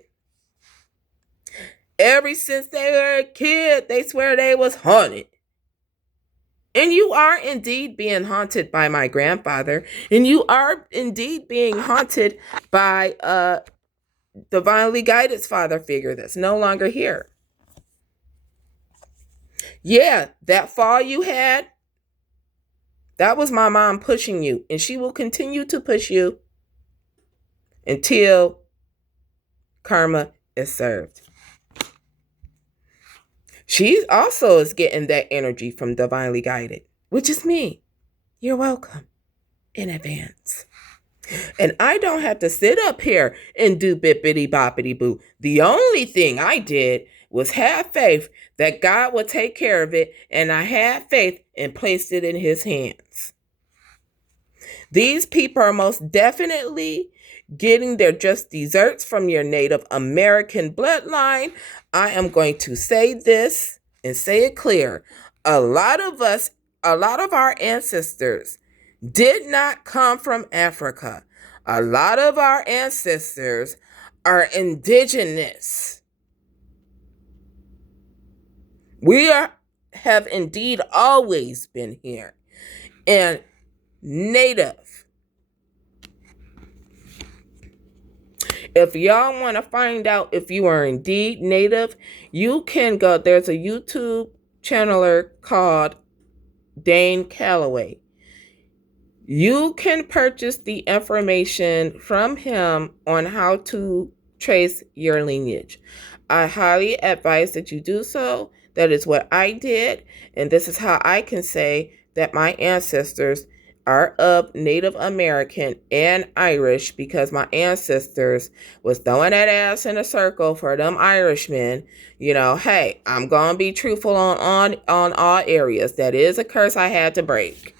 Ever since they were a kid, they swear they was haunted. And you are indeed being haunted by my grandfather. And you are indeed being haunted by a divinely guided father figure that's no longer here. Yeah, that fall you had, that was my mom pushing you. And she will continue to push you until karma is served. She also is getting that energy from divinely guided, which is me. You're welcome in advance. And I don't have to sit up here and do bippity boppity boo. The only thing I did was have faith that God would take care of it, and I had faith and placed it in his hands. These people are most definitely getting their just desserts from your Native American bloodline. I am going to say this and say it clear. A lot of our ancestors did not come from Africa. A lot of our ancestors are indigenous. We have indeed always been here. And native. If y'all want to find out if you are indeed native, you can go. There's a YouTube channeler called Dane Calloway. You can purchase the information from him on how to trace your lineage. I highly advise that you do so. That is what I did. And this is how I can say that my ancestors are of Native American and Irish, because my ancestors was throwing that ass in a circle for them Irishmen. You know, hey, I'm going to be truthful on all areas. That is a curse I had to break.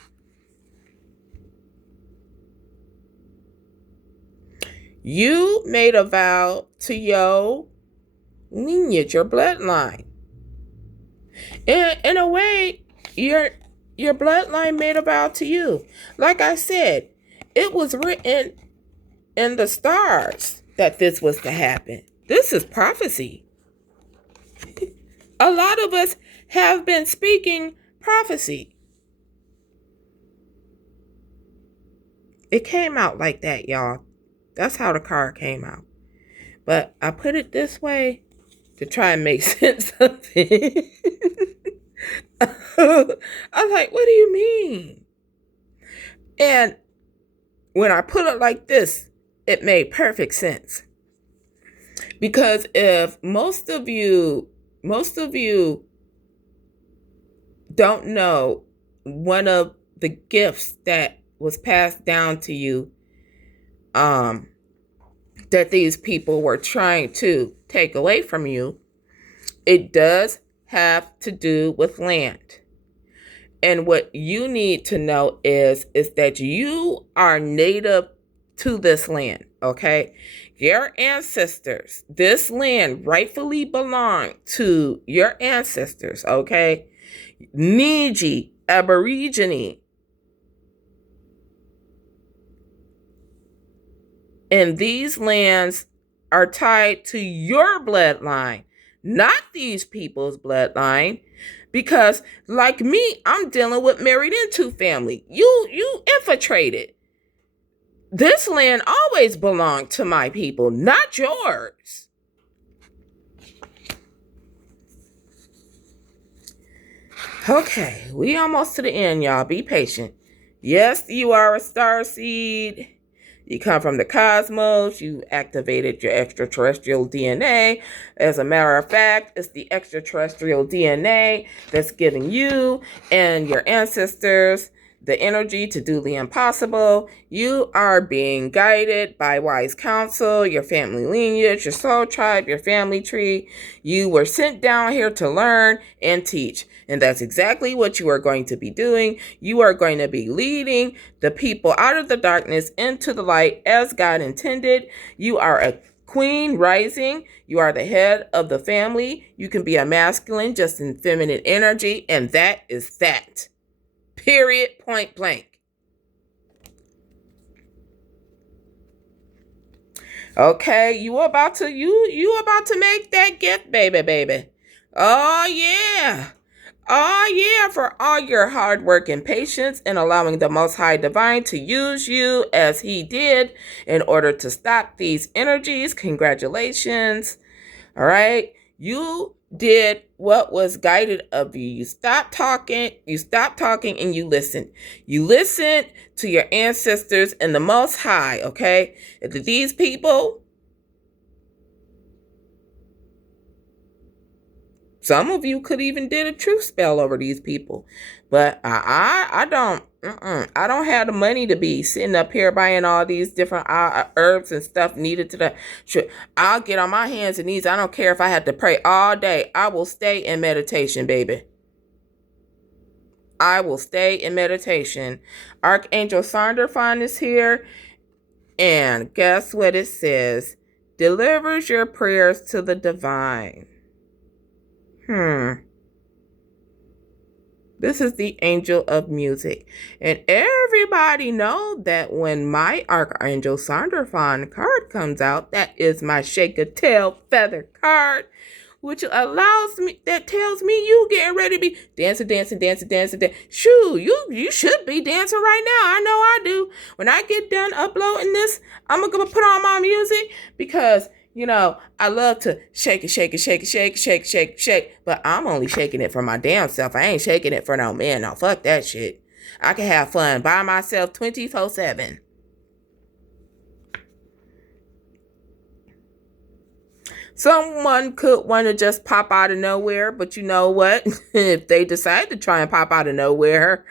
You made a vow to your lineage, your bloodline. In a way, your bloodline made a vow to you. Like I said, it was written in the stars that this was to happen. This is prophecy. A lot of us have been speaking prophecy. It came out like that, y'all. That's how the card came out. But I put it this way to try and make sense of it. I was like, what do you mean? And when I put it like this, it made perfect sense. Because if most of you don't know, one of the gifts that was passed down to you, that these people were trying to take away from you, it does have to do with land. And what you need to know is that you are native to this land, okay? Your ancestors, this land rightfully belonged to your ancestors, okay? Niji, Aborigine. And these lands are tied to your bloodline, not these people's bloodline. Because like me, I'm dealing with married into family. You infiltrated. This land always belonged to my people, not yours. Okay, we almost to the end, y'all. Be patient. Yes, you are a star seed. You come from the cosmos. You activated your extraterrestrial DNA. As a matter of fact, it's the extraterrestrial DNA that's giving you and your ancestors the energy to do the impossible. You are being guided by wise counsel, your family lineage, your soul tribe, your family tree. You were sent down here to learn and teach. And that's exactly what you are going to be doing. You are going to be leading the people out of the darkness into the light as God intended. You are a queen rising. You are the head of the family. You can be a masculine, just in feminine energy. And that is that. Period, point blank. Okay, you about to make that gift, baby. Oh yeah. Oh yeah, for all your hard work and patience in allowing the Most High Divine to use you as he did in order to stop these energies. Congratulations. All right. You did what was guided of you. You stopped talking, and you listened. You listened to your ancestors and the Most High, okay? These people, some of you could even did a truth spell over these people. But I don't have the money to be sitting up here buying all these different herbs and stuff needed to the. I'll get on my hands and knees. I don't care if I have to pray all day. I will stay in meditation, baby. I will stay in meditation. Archangel Sandalphon is here. And guess what it says? Delivers your prayers to the divine. This is the angel of music. And everybody know that when my Archangel Sandalphon card comes out, that is my shake a tail feather card, which tells me you getting ready to be dancing. Shoo, you should be dancing right now. I know I do. When I get done uploading this, I'm going to put on my music because I love to shake it. But I'm only shaking it for my damn self. I ain't shaking it for no man. No, fuck that shit. I can have fun by myself 24/7. Someone could want to just pop out of nowhere, but you know what? If they decide to try and pop out of nowhere,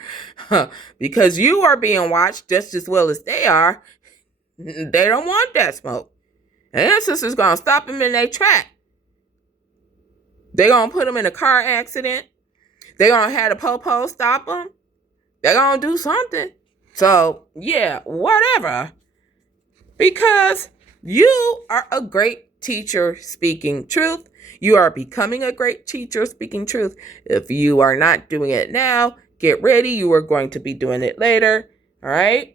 because you are being watched just as well as they are, they don't want that smoke. And their sister's going to stop them in their track. They're going to put them in a car accident. They're going to have the popo stop them. They're going to do something. So, yeah, whatever. Because you are a great teacher speaking truth. You are becoming a great teacher speaking truth. If you are not doing it now, get ready. You are going to be doing it later. All right?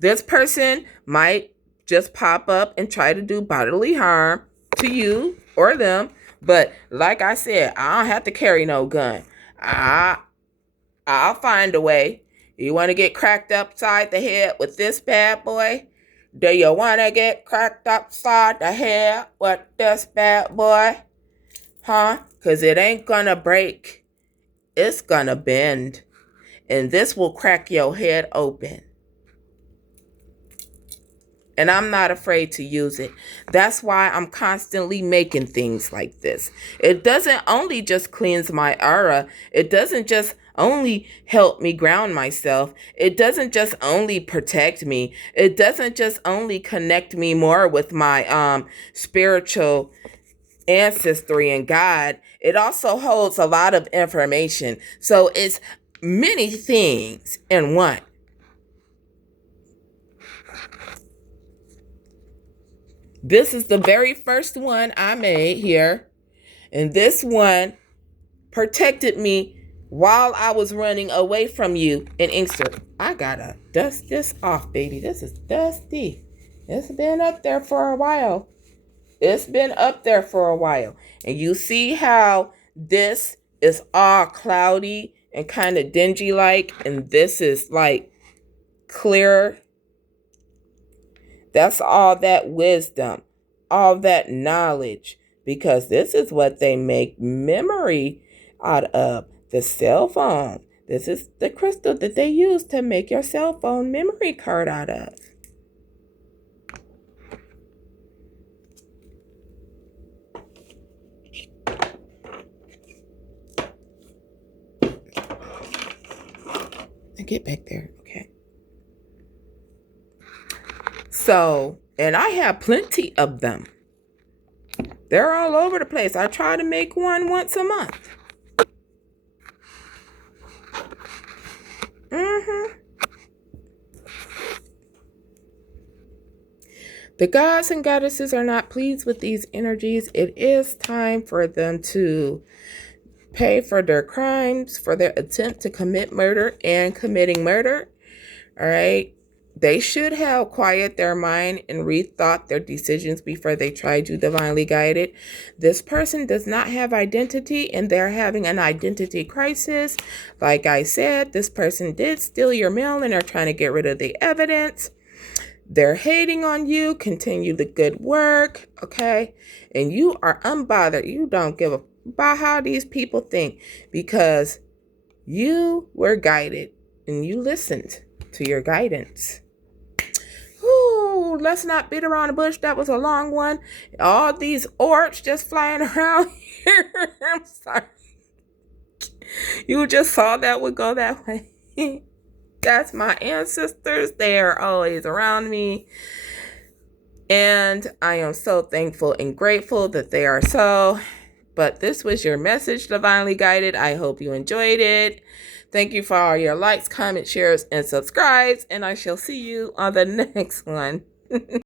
This person might just pop up and try to do bodily harm to you or them. But like I said, I don't have to carry no gun. I'll find a way. You want to get cracked upside the head with this bad boy? Do you want to get cracked upside the head with this bad boy? Huh? Because it ain't going to break. It's going to bend. And this will crack your head open. And I'm not afraid to use it. That's why I'm constantly making things like this. It doesn't only just cleanse my aura. It doesn't just only help me ground myself. It doesn't just only protect me. It doesn't just only connect me more with my spiritual ancestry and God. It also holds a lot of information. So it's many things in one. This is the very first one I made here. And this one protected me while I was running away from you in Inkster. I gotta dust this off, baby. This is dusty. It's been up there for a while. And you see how this is all cloudy and kind of dingy like, and this is like clear. That's all that wisdom, all that knowledge, because this is what they make memory out of, the cell phone. This is the crystal that they use to make your cell phone memory card out of. get back there. Okay. So, and I have plenty of them. They're all over the place. I try to make one once a month. The gods and goddesses are not pleased with these energies. It is time for them to pay for their crimes, for their attempt to commit murder and committing murder. All right. They should have quieted their mind and rethought their decisions before they tried to divinely guide it. This person does not have identity and they're having an identity crisis. Like I said, this person did steal your mail and are trying to get rid of the evidence. They're hating on you. Continue the good work, okay? And you are unbothered. You don't give a about how these people think because you were guided and you listened to your guidance. Ooh, let's not beat around the bush. That was a long one. All these orbs just flying around here. I'm sorry. You just saw that would go that way. That's my ancestors. They are always around me. And I am so thankful and grateful that they are so. But this was your message, Divinely Guided. I hope you enjoyed it. Thank you for all your likes, comments, shares, and subscribes. And I shall see you on the next one.